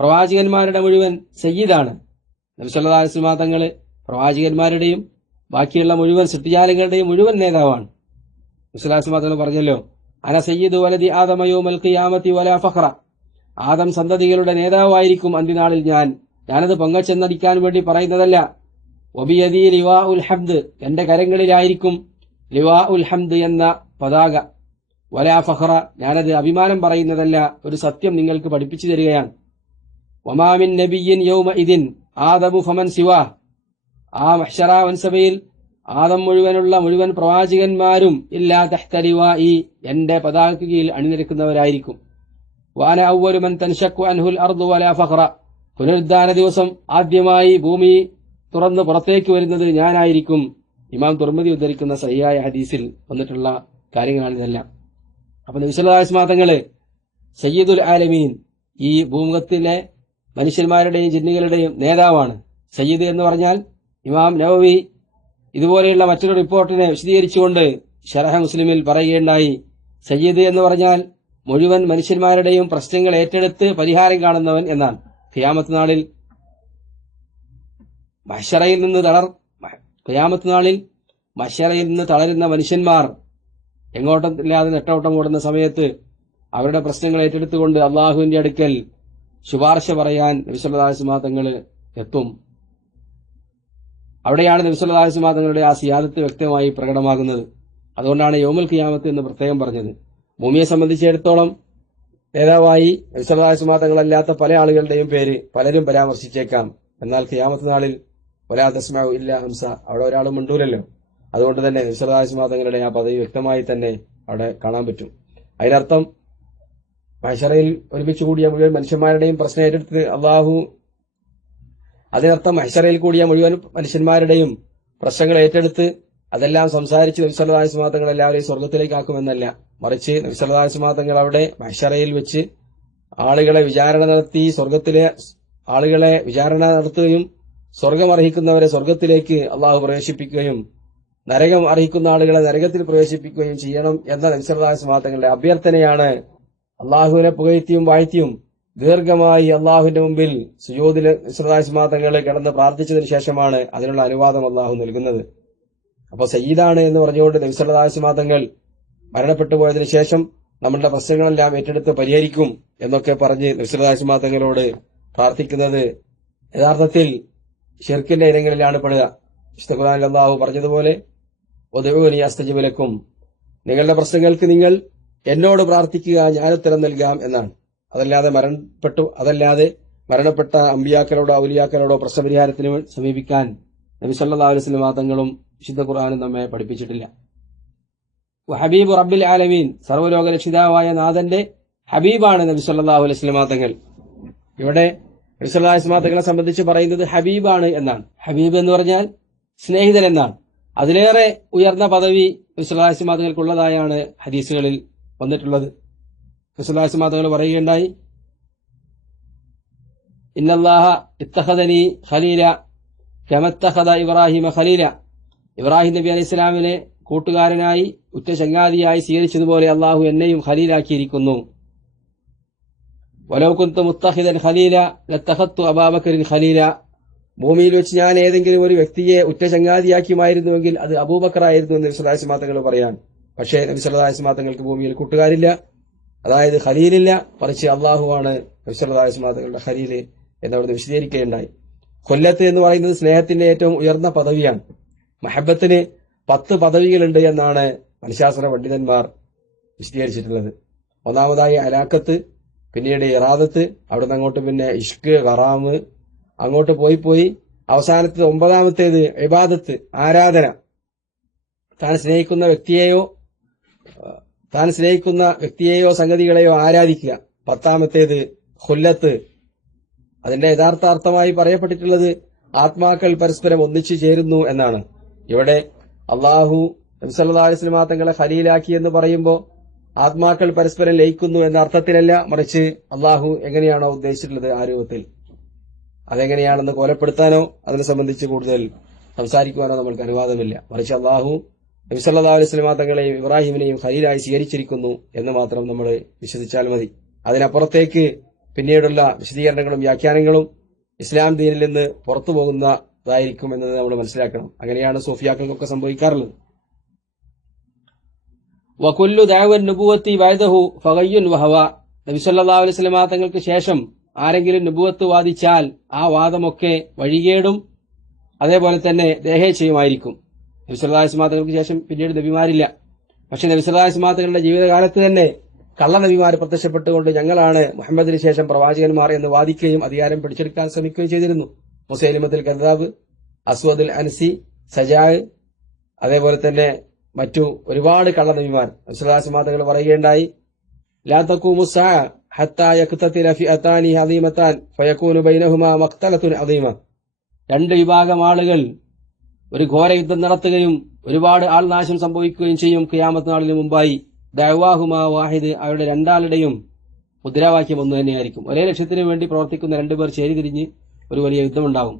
പ്രവാചകന്മാരുടെ മുഴുവൻ സയ്യിദാണ്. നബി സല്ലല്ലാഹു അലൈഹി വസല്ലം തങ്ങൾ പ്രവാചകന്മാരുടെയും ബാക്കിയുള്ള മുഴുവൻ സൃഷ്ടിജാലങ്ങളുടെയും മുഴുവൻ നേതാവാണ്. നബി സല്ലല്ലാഹു അലൈഹി വസല്ലം തങ്ങൾ പറഞ്ഞല്ലോ, അന സയ്യിദു വലദി ആദമ യൗമൽ ഖിയാമത്തി വലാ ഫഖറ, ആദം സന്തതികളുടെ നേതാവായിരിക്കും അന്ത്യനാളിൽ ഞാനത് പൊങ്ങച്ചെന്നടിക്കാൻ വേണ്ടി പറയുന്നതല്ല. വബിയദി ലിവാ ഉൽ ഹംദ്, എന്റെ കരങ്ങളിലായിരിക്കും ലിവാ ഉൽ ഹംദ് എന്ന പതാക. വലാ ഫഖറ, ഞാനത് അഭിമാനം പറയുന്നതല്ല, ഒരു സത്യം നിങ്ങൾക്ക് പഠിപ്പിച്ചു തരികയാണ്. വമാ മിൻ നബിയ്യിൻ യൗമ ഇദിൻ ആദമു ഫമൻ സിവാ, ആ മഹ്ശറ വൻസഭയിൽ ആദം മുഴുവൻ പ്രവാചകന്മാരും ഇല്ലാ തഹ്ത ലിവാഇ, എന്റെ പതാകയ്ക്ക് കീഴിൽ അണിനിരക്കുന്നവരായിരിക്കും. വാന അവ്വലു മൻ തൻശഖു അൻഹുൽ അർദു വലാ ഫഖറ, പുനരുദ്ധാന ദിവസം ആദ്യമായി ഭൂമി തുറന്ന് പുറത്തേക്ക് വരുന്നത് ഞാനായിരിക്കും. ഇമാം തുർമുദി ഉദ്ധരിക്കുന്ന സഹിഹായ ഹദീസിൽ വന്നിട്ടുള്ള കാര്യങ്ങളാണിതെല്ലാം. അപ്പൊ നബി സല്ലല്ലാഹു അലൈഹി വസല്ലം തങ്ങള് സയ്യിദുൽ ആലമീൻ, ഈ ഭൂമുഖത്തിലെ മനുഷ്യന്മാരുടെയും ജിന്നുകളുടെയും നേതാവാണ്. സയ്യിദ് എന്ന് പറഞ്ഞാൽ ഇമാം നവവി ഇതുപോലെയുള്ള മറ്റൊരു റിപ്പോർട്ടിനെ വിശദീകരിച്ചുകൊണ്ട് ശറഹ മുസ്ലിമിൽ പറയുകയുണ്ടായി, സയ്യിദ് എന്ന് പറഞ്ഞാൽ മുഴുവൻ മനുഷ്യന്മാരുടെയും പ്രശ്നങ്ങൾ ഏറ്റെടുത്ത് പരിഹാരം കാണുന്നവൻ എന്നാണ്. ഖിയാമത്ത് നാളിൽ മഹ്ശറയിൽ നിന്ന് തളരുന്ന മനുഷ്യന്മാർ എങ്ങോട്ടമില്ലാതെ നെട്ടോട്ടം ഓടുന്ന സമയത്ത് അവരുടെ പ്രശ്നങ്ങൾ ഏറ്റെടുത്തുകൊണ്ട് അള്ളാഹുവിന്റെ അടുക്കൽ ശുപാർശ പറയാൻ നബി സല്ലല്ലാഹു അലൈഹി വസല്ലം തങ്ങൾ എത്തും. അവിടെയാണ് നബി സല്ലല്ലാഹു അലൈഹി വസല്ലം തങ്ങളുടെ ആ സിയാദത്ത് വ്യക്തമായി പ്രകടമാകുന്നത്. അതുകൊണ്ടാണ് യൗമുൽ ഖിയാമത്ത് എന്ന് പ്രത്യേകം പറഞ്ഞത്. ഭൂമിയെ സംബന്ധിച്ചിടത്തോളം നേതാവായി നബി സല്ലല്ലാഹു അലൈഹി വസല്ലം തങ്ങളല്ലാത്ത പല ആളുകളുടെയും പേര് പലരും പരാമർശിച്ചേക്കാം. എന്നാൽ ഖിയാമത്ത് നാളിൽ വലാ തസ്മഉ ഇല്ലാ ഹംസ, അവിടെ ഒരാളും മിണ്ടൂലല്ലോ. അതുകൊണ്ട് തന്നെ നബി സല്ലല്ലാഹു അലൈഹി വസല്ലം തങ്ങളുടെ ആ പദവി വ്യക്തമായി തന്നെ അവിടെ കാണാൻ പറ്റും. അതിനർത്ഥം മഹ്ശറയിൽ ഒരുമിച്ച് കൂടിയ മുഴുവൻ മനുഷ്യന്മാരുടെയും പ്രശ്നം ഏറ്റെടുത്ത് മഹ്ശറയിൽ കൂടിയ മുഴുവൻ മനുഷ്യന്മാരുടെയും പ്രശ്നങ്ങൾ ഏറ്റെടുത്ത് അതെല്ലാം സംസാരിച്ച് നബി സല്ലല്ലാഹു അലൈഹി വസല്ലം തങ്ങൾ എല്ലാവരെയും സ്വർഗ്ഗത്തിലേക്കാക്കുമെന്നല്ല, മറിച്ച് നബി സല്ലല്ലാഹു അലൈഹി വസല്ലം തങ്ങൾ അവിടെ മഹ്ശറയിൽ വെച്ച് ആളുകളെ വിചാരണ നടത്തി സ്വർഗ്ഗത്തിലെ ആളുകളെ വിചാരണ നടത്തുകയും സ്വർഗം അർഹിക്കുന്നവരെ സ്വർഗത്തിലേക്ക് അള്ളാഹു പ്രവേശിപ്പിക്കുകയും നരകം അർഹിക്കുന്ന ആളുകളെ നരകത്തിൽ പ്രവേശിപ്പിക്കുകയും ചെയ്യണം എന്ന നബി സല്ലല്ലാഹു അലൈഹി വസല്ലം തങ്ങളുടെ അഭ്യർത്ഥനയാണ് അള്ളാഹുവിനെ പുകഴ്ത്തിയും വാഴ്ത്തിയും ദീർഘമായി അള്ളാഹുവിന്റെ മുമ്പിൽ സുജൂദിൽ തങ്ങൾ കിടന്ന് പ്രാർത്ഥിച്ചതിന് ശേഷമാണ് അതിനുള്ള അനുവാദം അള്ളാഹു നൽകുന്നത്. അപ്പൊ സയ്യിദാണ് എന്ന് പറഞ്ഞുകൊണ്ട് നബി സല്ലല്ലാഹു അലൈഹി വസല്ലം തങ്ങൾ മരണപ്പെട്ടു പോയതിനു ശേഷം നമ്മളുടെ പ്രശ്നങ്ങളെല്ലാം ഏറ്റെടുത്ത് പരിഹരിക്കും എന്നൊക്കെ പറഞ്ഞ് നബി സല്ലല്ലാഹു അലൈഹി വസല്ലം തങ്ങളോട് പ്രാർത്ഥിക്കുന്നത് യഥാർത്ഥത്തിൽ ശിർക്കിന്റെ ഇനങ്ങളിലാണ് പെടുക. വിശുദ്ധ ഖുർആനിൽ അല്ലാഹു പറഞ്ഞതുപോലെ ഉദ്ഉനി അസ്തജിബ് ലക്കും, നിങ്ങളുടെ പ്രശ്നങ്ങൾക്ക് നിങ്ങൾ എന്നോട് പ്രാർത്ഥിക്കുക, ഞാൻ ഉത്തരം നൽകാം എന്നാണ്. അതല്ലാതെ മരണപ്പെട്ട അമ്പിയാക്കളോടോ ഔലിയാക്കളോടോ പ്രശ്നപരിഹാരത്തിന് സമീപിക്കാൻ നബി സല്ലല്ലാഹു അലൈഹി വസല്ലം തങ്ങളും വിശുദ്ധ ഖുർആനും നമ്മെ പഠിപ്പിച്ചിട്ടില്ല. ഹബീബ് റബ്ബിൽ ആലമീൻ, സർവ്വലോക രക്ഷിതാവായ നാഥന്റെ ഹബീബാണ് നബി സല്ലല്ലാഹു അലൈഹി വസല്ലം തങ്ങൾ. ഇവിടെ നബി സല്ലല്ലാഹു അലൈഹി വസല്ലം തങ്ങളെ സംബന്ധിച്ച് പറയുന്നത് ഹബീബാണ് എന്നാണ്. ഹബീബ് എന്ന് പറഞ്ഞാൽ സ്നേഹിതൻ എന്നാണ്. അതിലേറെ ഉയർന്ന പദവി നബി സല്ലല്ലാഹു അലൈഹി വസല്ലം തങ്ങൾക്കുള്ളതായാണ് ഹദീസുകളിൽ വന്നിട്ടുള്ളത്. നബി സല്ലല്ലാഹു അലൈഹി വസല്ലം തങ്ങൾ പറയുകയുണ്ടായി, ഇന്നല്ലാഹ ഇത്തഖദനി ഖലീല കമത്തഖദ ഇബ്രാഹിമ ഖലീല, ഇബ്രാഹിം നബി അലൈഹി സ്വലാമിനെ കൂട്ടുകാരനായി ഉറ്റ ചങ്ങാതിയായി സ്വീകരിച്ചതുപോലെ അള്ളാഹു എന്നെയും ഖലീലാക്കിയിരിക്കുന്നു. വലൗ കുന്തു മുത്തഖിദൻ ഖലീല ലത്തഖത്തു അബൂബക്കറിൻ ഖലീല, ഭൂമിയിൽ വെച്ച് ഞാൻ ഏതെങ്കിലും ഒരു വ്യക്തിയെ ഉറ്റ ചങ്ങാതിയാക്കിയുമായിരുന്നുവെങ്കിൽ അത് അബൂബക്കറായിരുന്നു എന്ന് നബി സല്ലല്ലാഹു അലൈഹി വസല്ലം തങ്ങൾ പറയാൻ. പക്ഷേ നബി സല്ലല്ലാഹു അലൈഹി വസല്ലം തങ്ങൾക്ക് ഭൂമിയിൽ കൂട്ടുകാരില്ല, അതായത് ഖലീലില്ല, മറിച്ച് അള്ളാഹുവാണ് നബി സല്ലല്ലാഹു അലൈഹി വസല്ലം തങ്ങളുടെ ഖലീല് എന്നവിടെ വിശദീകരിക്കുകയുണ്ടായി. ഖുല്ലത്ത് എന്ന് പറയുന്നത് സ്നേഹത്തിന്റെ ഏറ്റവും ഉയർന്ന പദവിയാണ്. മഹബത്തിന് 10 പദവികളുണ്ട് എന്നാണ് മനഃശാസ്ത്ര പണ്ഡിതന്മാർ വിശദീകരിച്ചിട്ടുള്ളത്. ഒന്നാമതായി അലാക്കത്ത്, പിന്നീട് ഇറാദത്ത്, അവിടുന്ന് അങ്ങോട്ട് പിന്നെ ഇഷ്ക്, ഖറാമ്, അങ്ങോട്ട് പോയി അവസാനത്തെ 9ാമത്തേത് ഇബാദത്ത്, ആരാധന. താൻ സ്നേഹിക്കുന്ന വ്യക്തിയെയോ സംഗതികളെയോ ആരാധിക്കുക. 10ാമത്തേത് ഖുല്ലത്ത്. അതിന്റെ യഥാർത്ഥ അർത്ഥമായി പറയപ്പെട്ടിട്ടുള്ളത് ആത്മാക്കൾ പരസ്പരം ഒന്നിച്ചു ചേരുന്നു എന്നാണ്. ഇവിടെ അള്ളാഹു നബി സല്ലല്ലാഹു അലൈഹി വസല്ലം തങ്ങളെ ഖലീലാക്കി എന്ന് പറയുമ്പോൾ ആത്മാക്കൾ പരസ്പരം ലയിക്കുന്നു എന്ന അർത്ഥത്തിലല്ല, മറിച്ച് അള്ളാഹു എങ്ങനെയാണോ ഉദ്ദേശിച്ചിട്ടുള്ളത് ആ രൂപത്തിൽ, അതെങ്ങനെയാണെന്ന് കോലപ്പെടുത്താനോ അതിനെ സംബന്ധിച്ച് കൂടുതൽ സംസാരിക്കുവാനോ നമ്മൾക്ക് അനുവാദമില്ല. മറിച്ച് അള്ളാഹു നബി സല്ലല്ലാഹു അലൈഹി വസല്ലം തങ്ങളെയും ഇബ്രാഹിമിനെയും ഖലീലായി സ്വീകരിച്ചിരിക്കുന്നു എന്ന് മാത്രം നമ്മൾ വിശ്വസിച്ചാൽ മതി. അതിനപ്പുറത്തേക്ക് പിന്നീടുള്ള വിശദീകരണങ്ങളും വ്യാഖ്യാനങ്ങളും ഇസ്ലാം ദീനിൽ നിന്ന് പുറത്തു പോകുന്നതായിരിക്കും എന്നത് നമ്മൾ മനസ്സിലാക്കണം. അങ്ങനെയാണ് സൂഫിയാക്കൾക്കൊക്കെ സംഭവിക്കാറുള്ളത്. വകുല്ലു ദഅവൻ നുബുവത്തി ബഅദഹു ഫഗയ്യുൻ വഹവ, നബി സല്ലല്ലാഹു അലൈഹി വസല്ലം തങ്ങൾക്ക് ശേഷം ആരെങ്കിലും നുബുവത്ത് വാദിച്ചാൽ ആ വാദമൊക്കെ വഴികേടും അതേപോലെ തന്നെ ദേഹേച്ഛയുമായിരിക്കും. നബി സല്ലല്ലാഹു അലൈഹി വസല്ലം തങ്ങൾക്ക് ശേഷം പിന്നീട് നബിമാരില്ല. പക്ഷെ നബി സല്ലല്ലാഹു അലൈഹി വസല്ലം തങ്ങളുടെ ജീവിതകാലത്ത് തന്നെ കള്ള നബിമാർ പ്രത്യക്ഷപ്പെട്ടുകൊണ്ട് ഞങ്ങളാണ് മുഹമ്മദിന് ശേഷം പ്രവാചകന്മാർ എന്ന് വാദിക്കുകയും അധികാരം പിടിച്ചെടുക്കാൻ ശ്രമിക്കുകയും ചെയ്തിരുന്നു. മുസൈലിമത്തുൽ കദ്ദാബ്, അസ്വദുൽ അൻസി, സജാഅ്, അതേപോലെ തന്നെ മറ്റു ഒരുപാട് കള്ള നബിമാർ. നബി സല്ലല്ലാഹു അലൈഹി വസല്ലം തങ്ങൾ പറയുകയുണ്ടായി, ലാ തഖൂമു സ്സാഅ ഹത്താ യഖ്തതില ഫിഅതാനി അദീമതാൻ ഫയകൂനു ബൈനഹുമാ മഖ്തലത്തുൻ അദീമ, 2 വിഭാഗം ആളുകൾ ഒരു ഘോര യുദ്ധം നടത്തുകയും ഒരുപാട് ആൾനാശം സംഭവിക്കുകയും ചെയ്യും ഖിയാമത്ത് നാളിന് മുമ്പായി. ദഅവാഹുമാ വാഹിദ്, അവരുടെ രണ്ടാളുടെയും മുദ്രാവാക്യം ഒന്ന് തന്നെയായിരിക്കും. ഒരേ ലക്ഷ്യത്തിന് വേണ്ടി പ്രവർത്തിക്കുന്ന 2 പേർ ചേരിതിരിഞ്ഞ് ഒരു വലിയ യുദ്ധമുണ്ടാകും.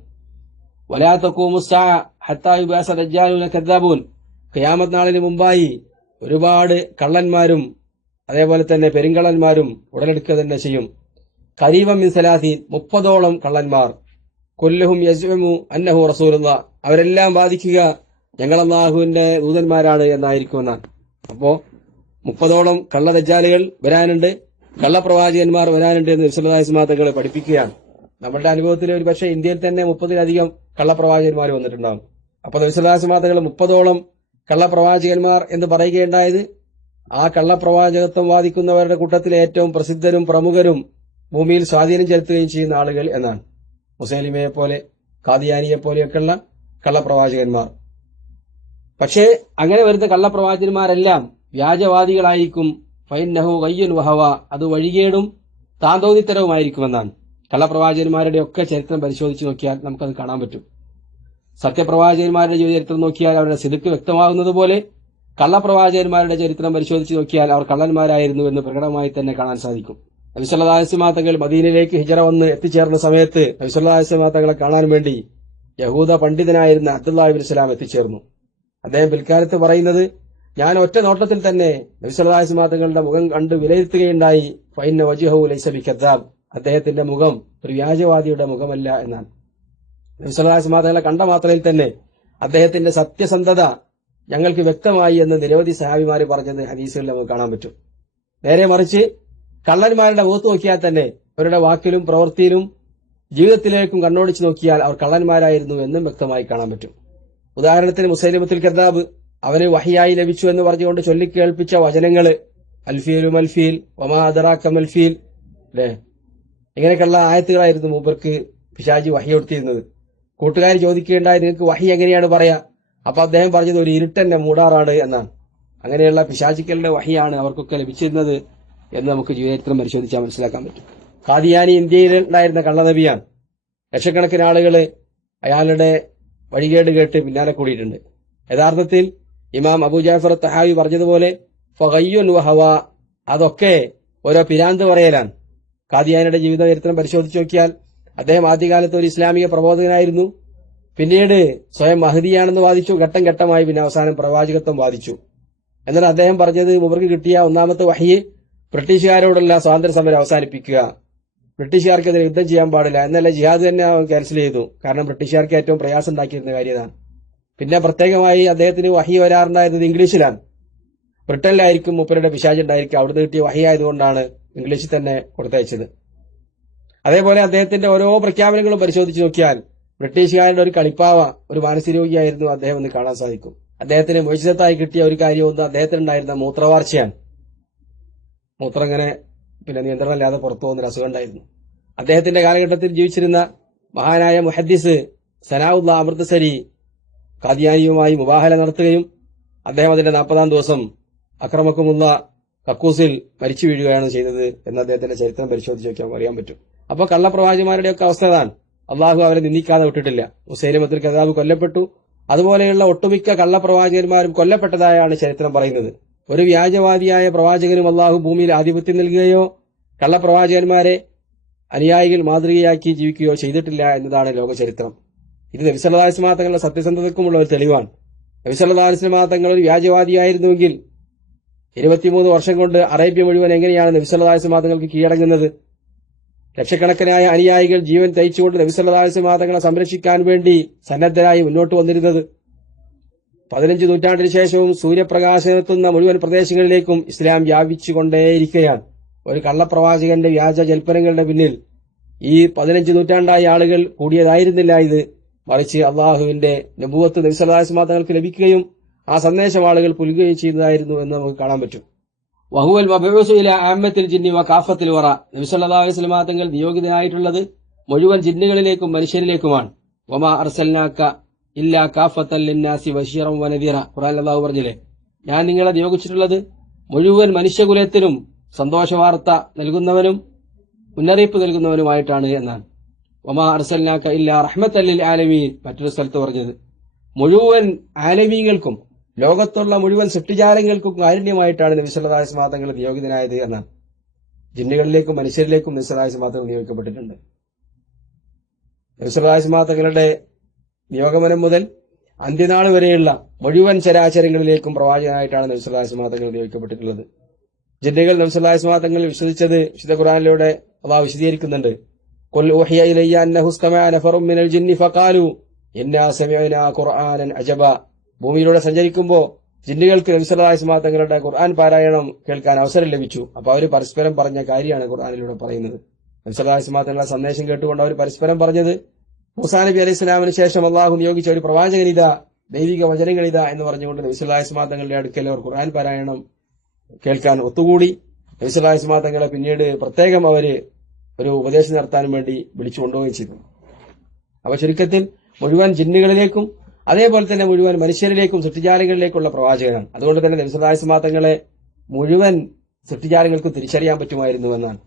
വലാ തഖൂമു സ്സാഅ ഹത്താ യുബഅസ ദജ്ജാലുന കദ്ദാബൂൻ, ഖിയാമത്ത് നാളിന് മുമ്പായി ഒരുപാട് കള്ളന്മാരും അതേപോലെ തന്നെ പെരുങ്കള്ളന്മാരും ഉടലെടുക്കുക തന്നെ ചെയ്യും. ഖരീബൻ മിൻ സലാസീൻ, 30ഓളം കള്ളന്മാർ. കുല്ലുഹും യസ്ഉമു അന്നഹു റസൂലുള്ളാഹ്, അവരെല്ലാം വാദിക്കുക ഞങ്ങൾ അല്ലാഹുവിന്റെ ദൂതന്മാരാണ് എന്നായിരിക്കുമെന്നാണ്. അപ്പോ 30ഓളം കള്ള ദജ്ജാലുകൾ വരാനുണ്ട്, കള്ളപ്രവാചകന്മാർ വരാനുണ്ട് എന്ന് നബി സല്ലല്ലാഹു അലൈഹി വസല്ലം തങ്ങൾ പഠിപ്പിക്കുകയാണ്. നമ്മുടെ അനുഭവത്തിൽ ഒരു പക്ഷേ ഇന്ത്യയിൽ തന്നെ 30-ലധികം കള്ളപ്രവാചകന്മാർ വന്നിട്ടുണ്ടാകും. അപ്പൊ നബി സല്ലല്ലാഹു അലൈഹി വസല്ലം തങ്ങൾ 30ഓളം കള്ളപ്രവാചകന്മാർ എന്ന് പറയുകയുണ്ടായത് ആ കള്ളപ്രവാചകത്വം വാദിക്കുന്നവരുടെ കൂട്ടത്തിലെ ഏറ്റവും പ്രസിദ്ധരും പ്രമുഖരും ഭൂമിയിൽ സ്വാധീനം ചെലുത്തുകയും ചെയ്യുന്ന ആളുകൾ എന്നാണ്. മുസൈലിമയെ പോലെ, ഖാദിയാനിയെ പോലെയൊക്കെയുള്ള കള്ളപ്രവാചകന്മാർ. പക്ഷേ അങ്ങനെ വരുന്ന കള്ളപ്രവാചകന്മാരെല്ലാം വ്യാജവാദികളായിരിക്കും. ഫൈന്നഹു ഗയ്യുൻ വഹവ, അത് വഴികേടും താന്തോന്നിത്തരവുമായിരിക്കുമെന്നാണ്. കള്ളപ്രവാചകന്മാരുടെ ഒക്കെ ചരിത്രം പരിശോധിച്ച് നോക്കിയാൽ നമുക്കത് കാണാൻ പറ്റും. സത്യപ്രവാചകന്മാരുടെ ചരിത്രം നോക്കിയാൽ അവരുടെ സിദ്ക്ക് വ്യക്തമാകുന്നത് പോലെ കള്ളപ്രവാചകന്മാരുടെ ചരിത്രം പരിശോധിച്ച് നോക്കിയാൽ അവർ കള്ളന്മാരായിരുന്നു എന്ന് പ്രകടമായി തന്നെ കാണാൻ സാധിക്കും. നബി സല്ലല്ലാഹു അലൈഹി വസല്ലം തങ്ങൾ മദീനയിലേക്ക് ഹിജറ വന്ന് എത്തിച്ചേർന്ന സമയത്ത് നബി സല്ലല്ലാഹു അലൈഹി വസല്ലം തങ്ങളെ കാണാൻ വേണ്ടി യഹൂദ പണ്ഡിതനായിരുന്ന അബ്ദുല്ലാഹി ഇബ്നു സലാം എത്തിച്ചേർന്നു. അദ്ദേഹം പിൽക്കാലത്ത് പറയുന്നത്, ഞാൻ ഒറ്റ നോട്ടത്തിൽ തന്നെ നബി സല്ലല്ലാഹു അലൈഹി വസല്ലം തങ്ങളുടെ മുഖം കണ്ട് വിലയിരുത്തുകയുണ്ടായി. ഫഇന്ന വജ്ഹഹു ലൈസ ബികദ്ദാബ്, അദ്ദേഹത്തിന്റെ മുഖം ഒരു വ്യാജവാദിയുടെ മുഖമല്ല എന്നാണ്. നബി സല്ലല്ലാഹു അലൈഹി വസല്ലം തങ്ങളെ കണ്ട മാത്രയിൽ തന്നെ അദ്ദേഹത്തിന്റെ സത്യസന്ധത ഞങ്ങൾക്ക് വ്യക്തമായി എന്ന് നിരവധി സഹാബിമാര് പറഞ്ഞത് ഹദീസുകളിൽ നമുക്ക് കാണാൻ പറ്റും. നേരെ മറിച്ച് കള്ളന്മാരുടെ മുഖത്ത് നോക്കിയാൽ തന്നെ അവരുടെ വാക്കിലും പ്രവൃത്തിയിലും ജീവിതത്തിലേക്കും കണ്ണോടിച്ച് നോക്കിയാൽ അവർ കള്ളന്മാരായിരുന്നു എന്നും വ്യക്തമായി കാണാൻ പറ്റും. ഉദാഹരണത്തിന് മുസൈലിമത്തുൽ കദ്ദാബ് അവന് വഹിയായി ലഭിച്ചു എന്ന് പറഞ്ഞുകൊണ്ട് ചൊല്ലിക്കേൾപ്പിച്ച വചനങ്ങള് അൽഫീലു മൽഫീൽ വമാ അദറാക മൽഫീൽ അല്ലേ, ഇങ്ങനെയൊക്കെയുള്ള ആയത്തുകളായിരുന്നു മൂപ്പർക്ക് പിശാചി വഹി കൊടുത്തിരുന്നത്. കൂട്ടുകാർ ചോദിക്കുകയുണ്ടായി, നിങ്ങൾക്ക് വഹി എങ്ങനെയാണ് പറയാ? അപ്പൊ അദ്ദേഹം പറഞ്ഞത് ഒരു ഇരുട്ടെന്നെ മൂടാറാണ് എന്നാണ്. അങ്ങനെയുള്ള പിശാചിക്കളുടെ വഹിയാണ് അവർക്കൊക്കെ ലഭിച്ചിരുന്നത് എന്ന് നമുക്ക് ജീവചരിത്രം പരിശോധിച്ചാൽ മനസ്സിലാക്കാൻ പറ്റും. ഖാദിയാനി ഇന്ത്യയിൽ ഉണ്ടായിരുന്ന കള്ളനബിയാണ്. ലക്ഷക്കണക്കിന് ആളുകള് അയാളുടെ വഴികേട് കേട്ട് പിന്നാലെ കൂടിയിട്ടുണ്ട്. യഥാർത്ഥത്തിൽ ഇമാം അബൂ ജാഫർ തഹാവി പറഞ്ഞതുപോലെ ഫഗയ്യുൻ വഹവ, അതൊക്കെ ഓരോ പിരാന്ത് പറയലാണ്. ഖാദിയാനിയുടെ ജീവിത ചരിത്രം പരിശോധിച്ച് നോക്കിയാൽ അദ്ദേഹം ആദ്യകാലത്ത് ഒരു ഇസ്ലാമിക പ്രബോധകനായിരുന്നു. പിന്നീട് സ്വയം മഹദിയാണെന്ന് വാദിച്ചു. ഘട്ടം ഘട്ടമായി പിന്നെ അവസാനം പ്രവാചകത്വം വാദിച്ചു. എന്നാൽ അദ്ദേഹം പറഞ്ഞത് മുബർക്ക് കിട്ടിയ ഒന്നാമത്തെ വഹി ബ്രിട്ടീഷുകാരോടുള്ള സ്വാതന്ത്ര്യ സമരം അവസാനിപ്പിക്കുക, ബ്രിട്ടീഷുകാർക്കെതിരെ യുദ്ധം ചെയ്യാൻ പാടില്ല എന്നല്ല, ജിഹാദ് തന്നെ ക്യാൻസൽ ചെയ്തു. കാരണം ബ്രിട്ടീഷുകാർക്ക് ഏറ്റവും പ്രയാസം ഉണ്ടാക്കിയിരുന്ന കാര്യതാണ്. പിന്നെ പ്രത്യേകമായി അദ്ദേഹത്തിന് വഹി വരാറുണ്ടായിരുന്നത് ഇംഗ്ലീഷിലാണ്. ബ്രിട്ടനിലായിരിക്കും മൂപ്പരുടെ പിശാച് ഉണ്ടായിരിക്കും. അവിടുന്ന് കിട്ടിയ വഹി ആയതുകൊണ്ടാണ് ഇംഗ്ലീഷിൽ തന്നെ കൊടുത്തയച്ചത്. അതേപോലെ അദ്ദേഹത്തിന്റെ ഓരോ പ്രഖ്യാപനങ്ങളും പരിശോധിച്ച് നോക്കിയാൽ ബ്രിട്ടീഷുകാരുടെ ഒരു കളിപ്പാവ, ഒരു മാനസിക രോഗിയായിരുന്നു അദ്ദേഹം എന്ന് കാണാൻ സാധിക്കും. അദ്ദേഹത്തിന് മോചിതത്തായി കിട്ടിയ ഒരു കാര്യമൊന്നും അദ്ദേഹത്തിനുണ്ടായിരുന്ന മൂത്രവാർച്ചയാണ്. മൂത്രം ഇങ്ങനെ നിയന്ത്രണമില്ലാതെ പുറത്തു പോകുന്നൊരു അസുഖം ഉണ്ടായിരുന്നു. അദ്ദേഹത്തിന്റെ കാലഘട്ടത്തിൽ ജീവിച്ചിരുന്ന മഹാനായ മുഹദ്ദിസ് സനാഉല്ലാ അമൃത്സരി ഖാദിയാനിയുമായി മുബാഹല നടത്തുകയും അദ്ദേഹം അതിന്റെ 40-ാം ദിവസം അക്രമക്കുമുള്ള കക്കൂസിൽ മരിച്ചു വീഴുകയാണ് ചെയ്തത് എന്ന് അദ്ദേഹത്തിന്റെ ചരിത്രം പരിശോധിച്ച് നോക്കിയാൽ അറിയാൻ പറ്റും. അപ്പൊ കള്ളപ്രവാചകന്മാരുടെയൊക്കെ അവസ്ഥ അതാണ്. അള്ളാഹു അവരെ നിന്ദിക്കാതെ വിട്ടിട്ടില്ല. മുസൈലിമത്തുൽ കദ്ദാബ് കൊല്ലപ്പെട്ടു. അതുപോലെയുള്ള ഒട്ടുമിക്ക കള്ളപ്രവാചകന്മാരും കൊല്ലപ്പെട്ടതായാണ് ചരിത്രം പറയുന്നത്. ഒരു വ്യാജവാദിയായ പ്രവാചകനും അള്ളാഹു ഭൂമിയിൽ ആധിപത്യം നൽകുകയോ കള്ളപ്രവാചകന്മാരെ അനുയായികൾ മാതൃകയാക്കി ജീവിക്കുകയോ ചെയ്തിട്ടില്ല എന്നതാണ് ലോകചരിത്രം. ഇത് നബി സല്ലല്ലാഹു അലൈഹി വസല്ലം തങ്ങളുടെ സത്യസന്ധതയ്ക്കുമുള്ള ഒരു തെളിവാണ്. നബി സല്ലല്ലാഹു അലൈഹി വസല്ലം തങ്ങൾ ഒരു വ്യാജവാദിയായിരുന്നുവെങ്കിൽ 23 വർഷം കൊണ്ട് അറേബ്യ മുഴുവൻ എങ്ങനെയാണ് നബി സല്ലല്ലാഹു അലൈഹി വസല്ലം തങ്ങൾക്ക് കീഴടങ്ങുന്നത്? ലക്ഷക്കണക്കിനായ അനുയായികൾ ജീവൻ തയ്ച്ചുകൊണ്ട് നബി സല്ലല്ലാഹു അലൈഹി വസല്ലം തങ്ങളെ സംരക്ഷിക്കാൻ വേണ്ടി സന്നദ്ധരായി മുന്നോട്ട് വന്നിരുന്നത്. 15 നൂറ്റാണ്ടിന് ശേഷവും സൂര്യപ്രകാശമെത്തുന്ന മുഴുവൻ പ്രദേശങ്ങളിലേക്കും ഇസ്ലാം വ്യാപിച്ചുകൊണ്ടേയിരിക്കുകയാണ്. ഒരു കള്ളപ്രവാചകന്റെ വ്യാജ ജൽപ്പനങ്ങളുടെ പിന്നിൽ ഈ 15 നൂറ്റാണ്ടായ ആളുകൾ കൂടിയതായിരുന്നില്ല ഇത്. മറിച്ച് അള്ളാഹുവിന്റെ നബുവത്ത് നബി സല്ലല്ലാഹു അലൈഹി വസല്ലം തങ്ങൾക്ക് ലഭിക്കുകയും ആ സന്ദേശം ആളുകൾ പുലുകയും ചെയ്തതായിരുന്നു എന്ന് നമുക്ക് കാണാൻ പറ്റും. വഹുവൽ മബ്ഊസു ഇലാ ആമ്മത്തിൽ ജിന്നി വ കാഫത്തിൽ വറ, നബി സല്ലല്ലാഹു അലൈഹി വസല്ലം തങ്ങൾ നിയോഗിതനായിട്ടുള്ളത് മുഴുവൻ ജിന്നുകളിലേക്കും മനുഷ്യരിലേക്കുമാണ്. വമാ അർസൽനാക ഇല്ലാ കാഫത്തൽ ലിന്നാസി ബശീറൻ വ നദീറ, ഖുർആനിൽ അല്ലാഹു പറഞ്ഞില്ലേ, ഞാൻ നിങ്ങളെ നിയോഗിച്ചിട്ടുള്ളത് മുഴുവൻ മനുഷ്യകുലത്തിനും സന്തോഷവാർത്ത നൽകുന്നവനും മുന്നറിയിപ്പ് നൽകുന്നവനുമായിട്ടാണ് എന്നാണ്. വമാ അർസൽനാക ഇല്ലാ റഹ്മത്തൽ ലിൽ ആലമീൻ, മറ്റൊരു സ്ഥലത്ത് പറഞ്ഞത് മുഴുവൻ ആലമീങ്ങൾക്കും ലോകത്തുള്ള മുഴുവൻ സൃഷ്ടിജാലങ്ങൾക്കും കാരുണ്യമായിട്ടാണ് നബി സല്ലല്ലാഹു അലൈഹി വസല്ലം തങ്ങൾ നിയോഗിതനായത് എന്നാണ്. ജിന്നുകളിലേക്കും മനുഷ്യരിലേക്കും നബി സല്ലല്ലാഹു അലൈഹി വസല്ലം തങ്ങൾ നിയോഗിക്കപ്പെട്ടിട്ടുണ്ട്. നബി സല്ലല്ലാഹു അലൈഹി വസല്ലം തങ്ങളുടെ നിയോഗമനം മുതൽ അന്ത്യനാൾ വരെയുള്ള മുഴുവൻ ചരാചരങ്ങളിലേക്കും പ്രവാചകനായിട്ടാണ് നബി സല്ലല്ലാഹു അലൈഹി വസല്ലം തങ്ങൾ നിയോഗിക്കപ്പെട്ടിട്ടുള്ളത്. ജിന്നുകൾ നബി സല്ലല്ലാഹു അലൈഹി വസല്ലം തങ്ങൾ വിശ്വസിച്ചത് വിശുദ്ധ ഖുർആനിലൂടെ അല്ലാഹു വിശദീകരിക്കുന്നുണ്ട്. ഖുൽ ഊഹിയ ഇലയ്യ അന്നഹു ഇസ്തമഅ നഫറും മിനൽ ജിന്നി ഫഖാലു ഇന്നാ സമിഅനാ ഖുർആനൻ അജബ. ഭൂമിയിലൂടെ സഞ്ചരിക്കുമ്പോൾ ജിന്നുകൾക്ക് നബി സല്ലല്ലാഹു അലൈഹി വസല്ലം തങ്ങളുടെ ഖുർആൻ പാരായണം കേൾക്കാൻ അവസരം ലഭിച്ചു. അപ്പൊ അവർ പരസ്പരം പറഞ്ഞ കാര്യമാണ് ഖുർആനിലൂടെ പറയുന്നത്. നബി സല്ലല്ലാഹു അലൈഹി വസല്ലം തങ്ങളുടെ സന്ദേശം കേട്ടുകൊണ്ട് അവർ പരസ്പരം പറഞ്ഞത്, മൂസാ നബി അലൈഹി സ്വലാമിന് ശേഷം അള്ളാഹു നിയോഗിച്ച ഒരു പ്രവാചകനിതാ, ദൈവിക വചനങ്ങളിതാ എന്ന് പറഞ്ഞുകൊണ്ട് നബി സല്ലല്ലാഹു അലൈഹി വസല്ലം തങ്ങളുടെ അടുക്കൽ അവർ ഖുർആൻ പാരായണം കേൾക്കാൻ ഒത്തുകൂടി. നബി സല്ലല്ലാഹു അലൈഹി വസല്ലം തങ്ങളെ പിന്നീട് പ്രത്യേകം അവര് ഒരു ഉപദേശം നടത്താനും വേണ്ടി വിളിച്ചു കൊണ്ടുപോവുകയും ചെയ്തു. അപ്പൊ ചുരുക്കത്തിൽ മുഴുവൻ ജിന്നുകളിലേക്കും അതേപോലെ തന്നെ മുഴുവൻ മനുഷ്യരിലേക്കും സൃഷ്ടിജാലങ്ങളിലേക്കുള്ള പ്രവാചകനാണ്. അതുകൊണ്ട് തന്നെ നബി സല്ലല്ലാഹു അലൈഹി വസല്ലം തങ്ങളെ മുഴുവൻ സൃഷ്ടിജാലങ്ങൾക്കും തിരിച്ചറിയാൻ പറ്റുമായിരുന്നു എന്നാണ്.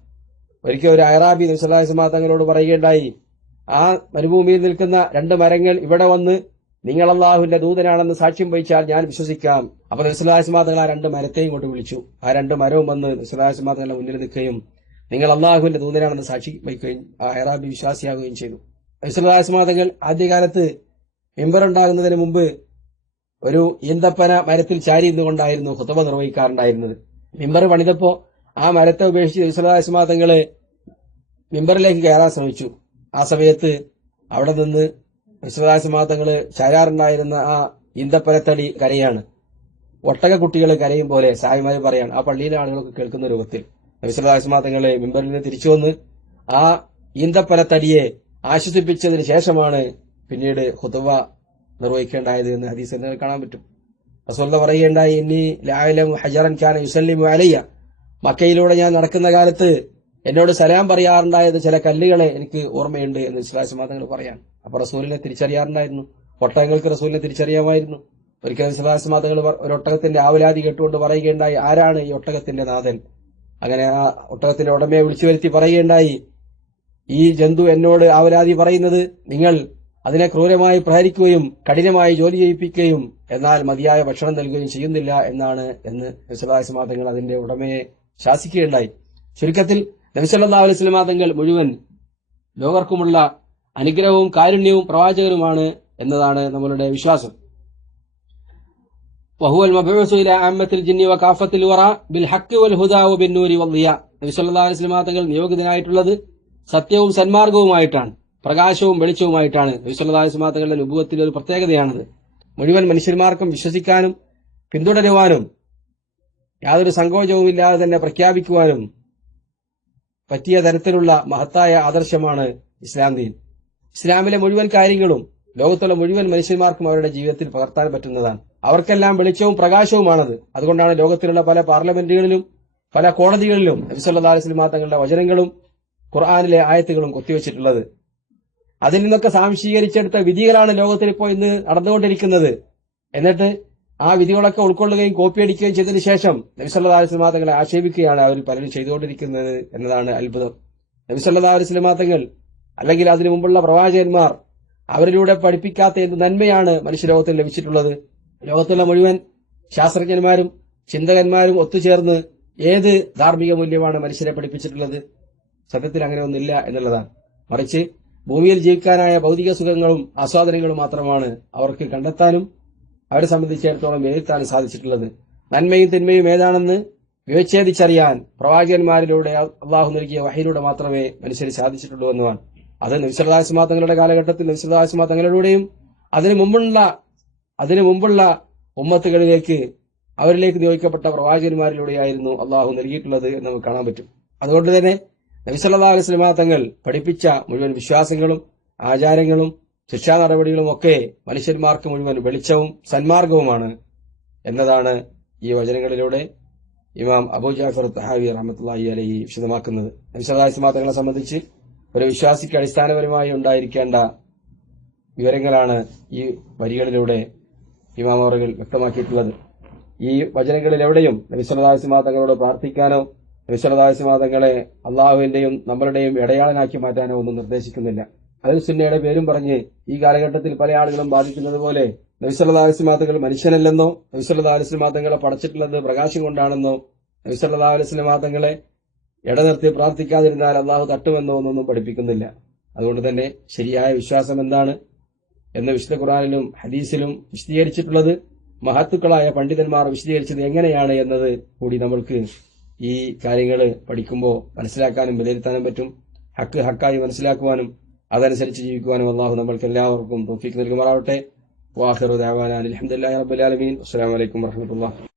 ഒരിക്കൽ ഒരു അയറാബി നബി സല്ലല്ലാഹു അലൈഹി വസല്ലം തങ്ങളോട് പറയുകയുണ്ടായി, ആ മരുഭൂമിയിൽ നിൽക്കുന്ന 2 മരങ്ങൾ ഇവിടെ വന്ന് നിങ്ങൾ അള്ളാഹുവിന്റെ ദൂതനാണെന്ന് സാക്ഷ്യം വഹിച്ചാൽ ഞാൻ വിശ്വസിക്കാം. അപ്പൊ നബി സല്ലല്ലാഹു അലൈഹി വസല്ലം തങ്ങൾ ആ 2 മരത്തെയും കൊണ്ട് വിളിച്ചു. ആ 2 മരവും വന്ന് നബി സല്ലല്ലാഹു അലൈഹി വസല്ലം തങ്ങളുടെ മുന്നിൽ നിൽക്കുകയും നിങ്ങൾ അള്ളാഹുവിന്റെ ദൂതനാണെന്ന് സാക്ഷി വഹിക്കുകയും ആ അയറാബി വിശ്വാസിയാവുകയും ചെയ്തു. നബി സല്ലല്ലാഹു അലൈഹി വസല്ലം തങ്ങൾ ആദ്യകാലത്ത് മിമ്പർ ഉണ്ടാകുന്നതിന് മുമ്പ് ഒരു ഈന്തപ്പന മരത്തിൽ ചാരി നിന്നുകൊണ്ടായിരുന്നു ഖുതുബ നിർവഹിക്കാറുണ്ടായിരുന്നത്. മിമ്പർ പണിതപ്പോ ആ മരത്തെ ഉപേക്ഷിച്ച് നബി സല്ലല്ലാഹു അലൈഹി വസല്ലം തങ്ങള് മിമ്പറിലേക്ക് കയറാൻ ശ്രമിച്ചു. ആ സമയത്ത് അവിടെ നിന്ന് വിശ്വദാസമാതങ്ങള് ചാരാറുണ്ടായിരുന്ന ആ ഈന്തപ്പനത്തടി കരയാണ്. ഒട്ടക കുട്ടികൾ കരയും പോലെ സായിമാര് പറയാണ്. ആ പള്ളിയിലെ ആളുകളൊക്കെ കേൾക്കുന്ന രൂപത്തിൽ വിശ്വദാസമാതങ്ങള് മിമ്പറിൽ നിന്ന് തിരിച്ചു വന്ന് ആ ഈന്തപ്പനത്തടിയെ ആശ്വസിപ്പിച്ചതിന് ശേഷമാണ് പിന്നീട് ഖുതുബ നിർവഹിക്കേണ്ടായത് എന്ന് ഹദീസിൽ കാണാൻ പറ്റും. റസൂൽ പറയുകയുണ്ടായി, ഇന്നി ലഅലമു ഹജറൻ കാന യുസല്ലിമു അലയ്യ. മക്കയിലൂടെ ഞാൻ നടക്കുന്ന കാലത്ത് എന്നോട് സലാം പറയാറുണ്ടായത് ചില കല്ലുകളെ എനിക്ക് ഓർമ്മയുണ്ട് എന്ന് വിശ്വാസമാതങ്ങൾ പറയാൻ. അപ്പൊ റസൂലിനെ തിരിച്ചറിയാറുണ്ടായിരുന്നു. ഒട്ടകങ്ങൾക്ക് റസൂലിനെ തിരിച്ചറിയാമായിരുന്നു. ഒരിക്കൽ വിശ്വാസമാതങ്ങൾ ഒരു ഒട്ടകത്തിന്റെ ആവലാതി കേട്ടുകൊണ്ട് പറയുകയുണ്ടായി, ആരാണ് ഈ ഒട്ടകത്തിന്റെ നാഥൻ? അങ്ങനെ ആ ഒട്ടകത്തിന്റെ ഉടമയെ വിളിച്ചു വരുത്തി പറയുകയുണ്ടായി, ഈ ജന്തു എന്നോട് ആവലാതി പറയുന്നത് നിങ്ങൾ അതിനെ ക്രൂരമായി പ്രഹരിക്കുകയും കഠിനമായി ജോലി ചെയ്യിപ്പിക്കുകയും എന്നാൽ മതിയായ ഭക്ഷണം നൽകുകയും ചെയ്യുന്നില്ല എന്നാണ് എന്ന് വിശ്വാസമാതങ്ങൾ അതിന്റെ ഉടമയെ ശാസിക്കുകയുണ്ടായി. ചുരുക്കത്തിൽ നബി സല്ലല്ലാഹു അലൈഹി വസല്ലം തങ്ങൾ മുഴുവൻ ലോകർക്കുമുള്ള അനുഗ്രഹവും കാരുണ്യവും പ്രവാചകനുമാണ് എന്നതാണ് നമ്മളുടെ വിശ്വാസം. വഹുവൽ മബ്ഊസു ഇലാ അമ്മത്തിൽ ജിന്നി വകാഫത്തിൽ വറ ബിൽ ഹഖ് വൽ ഹുദാ വബിൻ നൂരി വദ്ദിയ. നബി സല്ലല്ലാഹു അലൈഹി വസല്ലം തങ്ങൾ നിയോഗിതനായിട്ടുള്ളത് സത്യവും സന്മാർഗവുമായിട്ടാണ്, പ്രകാശവും വെളിച്ചവുമായിട്ടാണ്. നബി സല്ലല്ലാഹു അലൈഹി വസല്ലം തങ്ങളുടെ നുബുവത്തിന്റെ ഒരു പ്രത്യേകതയാണത്. മുഴുവൻ മനുഷ്യന്മാർക്കും വിശ്വസിക്കാനും പിന്തുടരുവാനും യാതൊരു സങ്കോചവുമില്ലാതെ തന്നെ പ്രഖ്യാപിക്കുവാനും പറ്റിയ തരത്തിലുള്ള മഹത്തായ ആദർശമാണ് ഇസ്ലാം ദീൻ. ഇസ്ലാമിലെ മുഴുവൻ കാര്യങ്ങളും ലോകത്തുള്ള മുഴുവൻ മനുഷ്യന്മാർക്കും അവരുടെ ജീവിതത്തിൽ പകർത്താൻ പറ്റുന്നതാണ്. അവർക്കെല്ലാം വെളിച്ചവും പ്രകാശവുമാണത്. അതുകൊണ്ടാണ് ലോകത്തിലുള്ള പല പാർലമെന്റുകളിലും പല കോടതികളിലും നബി സല്ലല്ലാഹു അലൈഹി വസല്ലം തങ്ങളുടെ വചനങ്ങളും ഖുർആനിലെ ആയത്തുകളും കൊത്തിവെച്ചിട്ടുള്ളത്. അതിൽ നിന്നൊക്കെ സാംശീകരിച്ചെടുത്ത വിധികളാണ് ലോകത്തിൽ ഇപ്പോൾ ഇന്ന് നടന്നുകൊണ്ടിരിക്കുന്നത്. എന്നിട്ട് ആ വിധികളൊക്കെ ഉൾക്കൊള്ളുകയും കോപ്പിയടിക്കുകയും ചെയ്തതിനു ശേഷം നബി സല്ലല്ലാഹു അലൈഹി വസല്ലം തങ്ങളെ ആക്ഷേപിക്കുകയാണ് അവരിൽ പലരും ചെയ്തുകൊണ്ടിരിക്കുന്നത് എന്നതാണ് അത്ഭുതം. നബി സല്ലല്ലാഹു അലൈഹി വസല്ലം തങ്ങൾ അല്ലെങ്കിൽ അതിനു മുമ്പുള്ള പ്രവാചകന്മാർ അവരിലൂടെ പഠിപ്പിക്കാത്ത എന്ത് നന്മയാണ് മനുഷ്യലോകത്തിൽ ലഭിച്ചിട്ടുള്ളത്? ലോകത്തുള്ള മുഴുവൻ ശാസ്ത്രജ്ഞന്മാരും ചിന്തകന്മാരും ഒത്തുചേർന്ന് ഏത് ധാർമ്മിക മൂല്യമാണ് മനുഷ്യരെ പഠിപ്പിച്ചിട്ടുള്ളത്? സത്യത്തിൽ അങ്ങനെ ഒന്നില്ല എന്നുള്ളതാണ്. മറിച്ച് ഭൂമിയിൽ ജീവിക്കാനായ ഭൗതിക സുഖങ്ങളും ആസ്വാദനങ്ങളും മാത്രമാണ് അവർക്ക് കണ്ടെത്താനും അവരെ സംബന്ധിച്ചിടത്തോളം വിലയിരുത്താനും സാധിച്ചിട്ടുള്ളത്. നന്മയും തിന്മയും ഏതാണെന്ന് വിവേചിച്ചറിയാൻ പ്രവാചകന്മാരിലൂടെ അള്ളാഹു നൽകിയ വഹയിലൂടെ മാത്രമേ മനുഷ്യന് സാധിച്ചിട്ടുള്ളൂ എന്നതാണ്. അത് നബി സല്ലല്ലാഹു അലൈഹി വസല്ലം തങ്ങളുടെ കാലഘട്ടത്തിൽ നബി സല്ലല്ലാഹു അലൈഹി വസല്ലം തങ്ങളിലൂടെയും അതിനു മുമ്പുള്ള ഉമ്മത്തുകളിലേക്ക് അവരിലേക്ക് നിയോഗിക്കപ്പെട്ട പ്രവാചകന്മാരിലൂടെയായിരുന്നു അള്ളാഹു നൽകിയിട്ടുള്ളത് എന്ന് നമുക്ക് കാണാൻ പറ്റും. അതുകൊണ്ട് തന്നെ നബി സല്ലല്ലാഹു അലൈഹി വസല്ലം തങ്ങൾ പഠിപ്പിച്ച മുഴുവൻ വിശ്വാസങ്ങളും ആചാരങ്ങളും ശിക്ഷാ നടപടികളും ഒക്കെ മനുഷ്യന്മാർക്ക് മുഴുവൻ വെളിച്ചവും സന്മാർഗവുമാണ് എന്നതാണ് ഈ വചനങ്ങളിലൂടെ ഇമാം അബൂ ജഅഫർ തഹാവി റഹ്മത്തുള്ളാഹി അലൈഹി വിശദമാക്കുന്നത്. നബി സല്ലല്ലാഹു അലൈഹി വസല്ലം തങ്ങളെ സംബന്ധിച്ച് ഒരു വിശ്വാസിക്ക് അടിസ്ഥാനപരമായി ഉണ്ടായിരിക്കേണ്ട വിവരങ്ങളാണ് ഈ വരികളിലൂടെ ഇമാം അവറുകൾ വ്യക്തമാക്കിയിട്ടുള്ളത്. ഈ വചനങ്ങളിലെവിടെയും നബി സല്ലല്ലാഹു അലൈഹി വസല്ലം തങ്ങളോട് പ്രാർത്ഥിക്കാനോ നബി സല്ലല്ലാഹു അലൈഹി വസല്ലം തങ്ങളെ അള്ളാഹുവിന്റെയും നമ്മളുടെയും ഇടയാളനാക്കി മാറ്റാനോ ഒന്നും നിർദ്ദേശിക്കുന്നില്ല. അഹ്ലുസ് സുന്നയുടെ പേരും പറഞ്ഞ് ഈ കാലഘട്ടത്തിൽ പല ആളുകളും ബാധിക്കുന്നത് പോലെ നബി സല്ലല്ലാഹു അലൈഹി വസല്ലം തങ്ങൾ മനുഷ്യനല്ലെന്നോ നബി സല്ലല്ലാഹു അലൈഹി വസല്ലം തങ്ങളെ പടച്ചിട്ടുള്ളത് പ്രകാശം കൊണ്ടാണെന്നോ നബി സല്ലല്ലാഹു അലൈഹി വസല്ലം തങ്ങളെ ഇടനിർത്തി പ്രാർത്ഥിക്കാതിരുന്നാൽ അള്ളാഹു തട്ടുമെന്നോ ഒന്നും പഠിപ്പിക്കുന്നില്ല. അതുകൊണ്ട് തന്നെ ശരിയായ വിശ്വാസം എന്താണ് എന്ന് വിശുദ്ധ ഖുർആനിലും ഹദീസിലും വിശദീകരിച്ചിട്ടുള്ളത് മഹത്തുക്കളായ പണ്ഡിതന്മാർ വിശദീകരിച്ചത് എങ്ങനെയാണ് എന്നത് കൂടി നമ്മൾക്ക് ഈ കാര്യങ്ങൾ പഠിക്കുമ്പോൾ മനസ്സിലാക്കാനും വിലയിരുത്താനും പറ്റും. ഹക്ക് ഹക്കായി മനസ്സിലാക്കുവാനും അതനുസരിച്ച് ജീവിക്കുവാനും അള്ളാഹു നമ്മൾക്ക് എല്ലാവർക്കും തൗഫീഖ് നൽകുമാറാവട്ടെ. വാഖിറു ദഅവാനാ അൽഹംദുലില്ലാഹി റബ്ബിൽ ആലമീൻ. അസ്സലാമു അലൈക്കും വറഹ്മത്തുള്ളാഹി.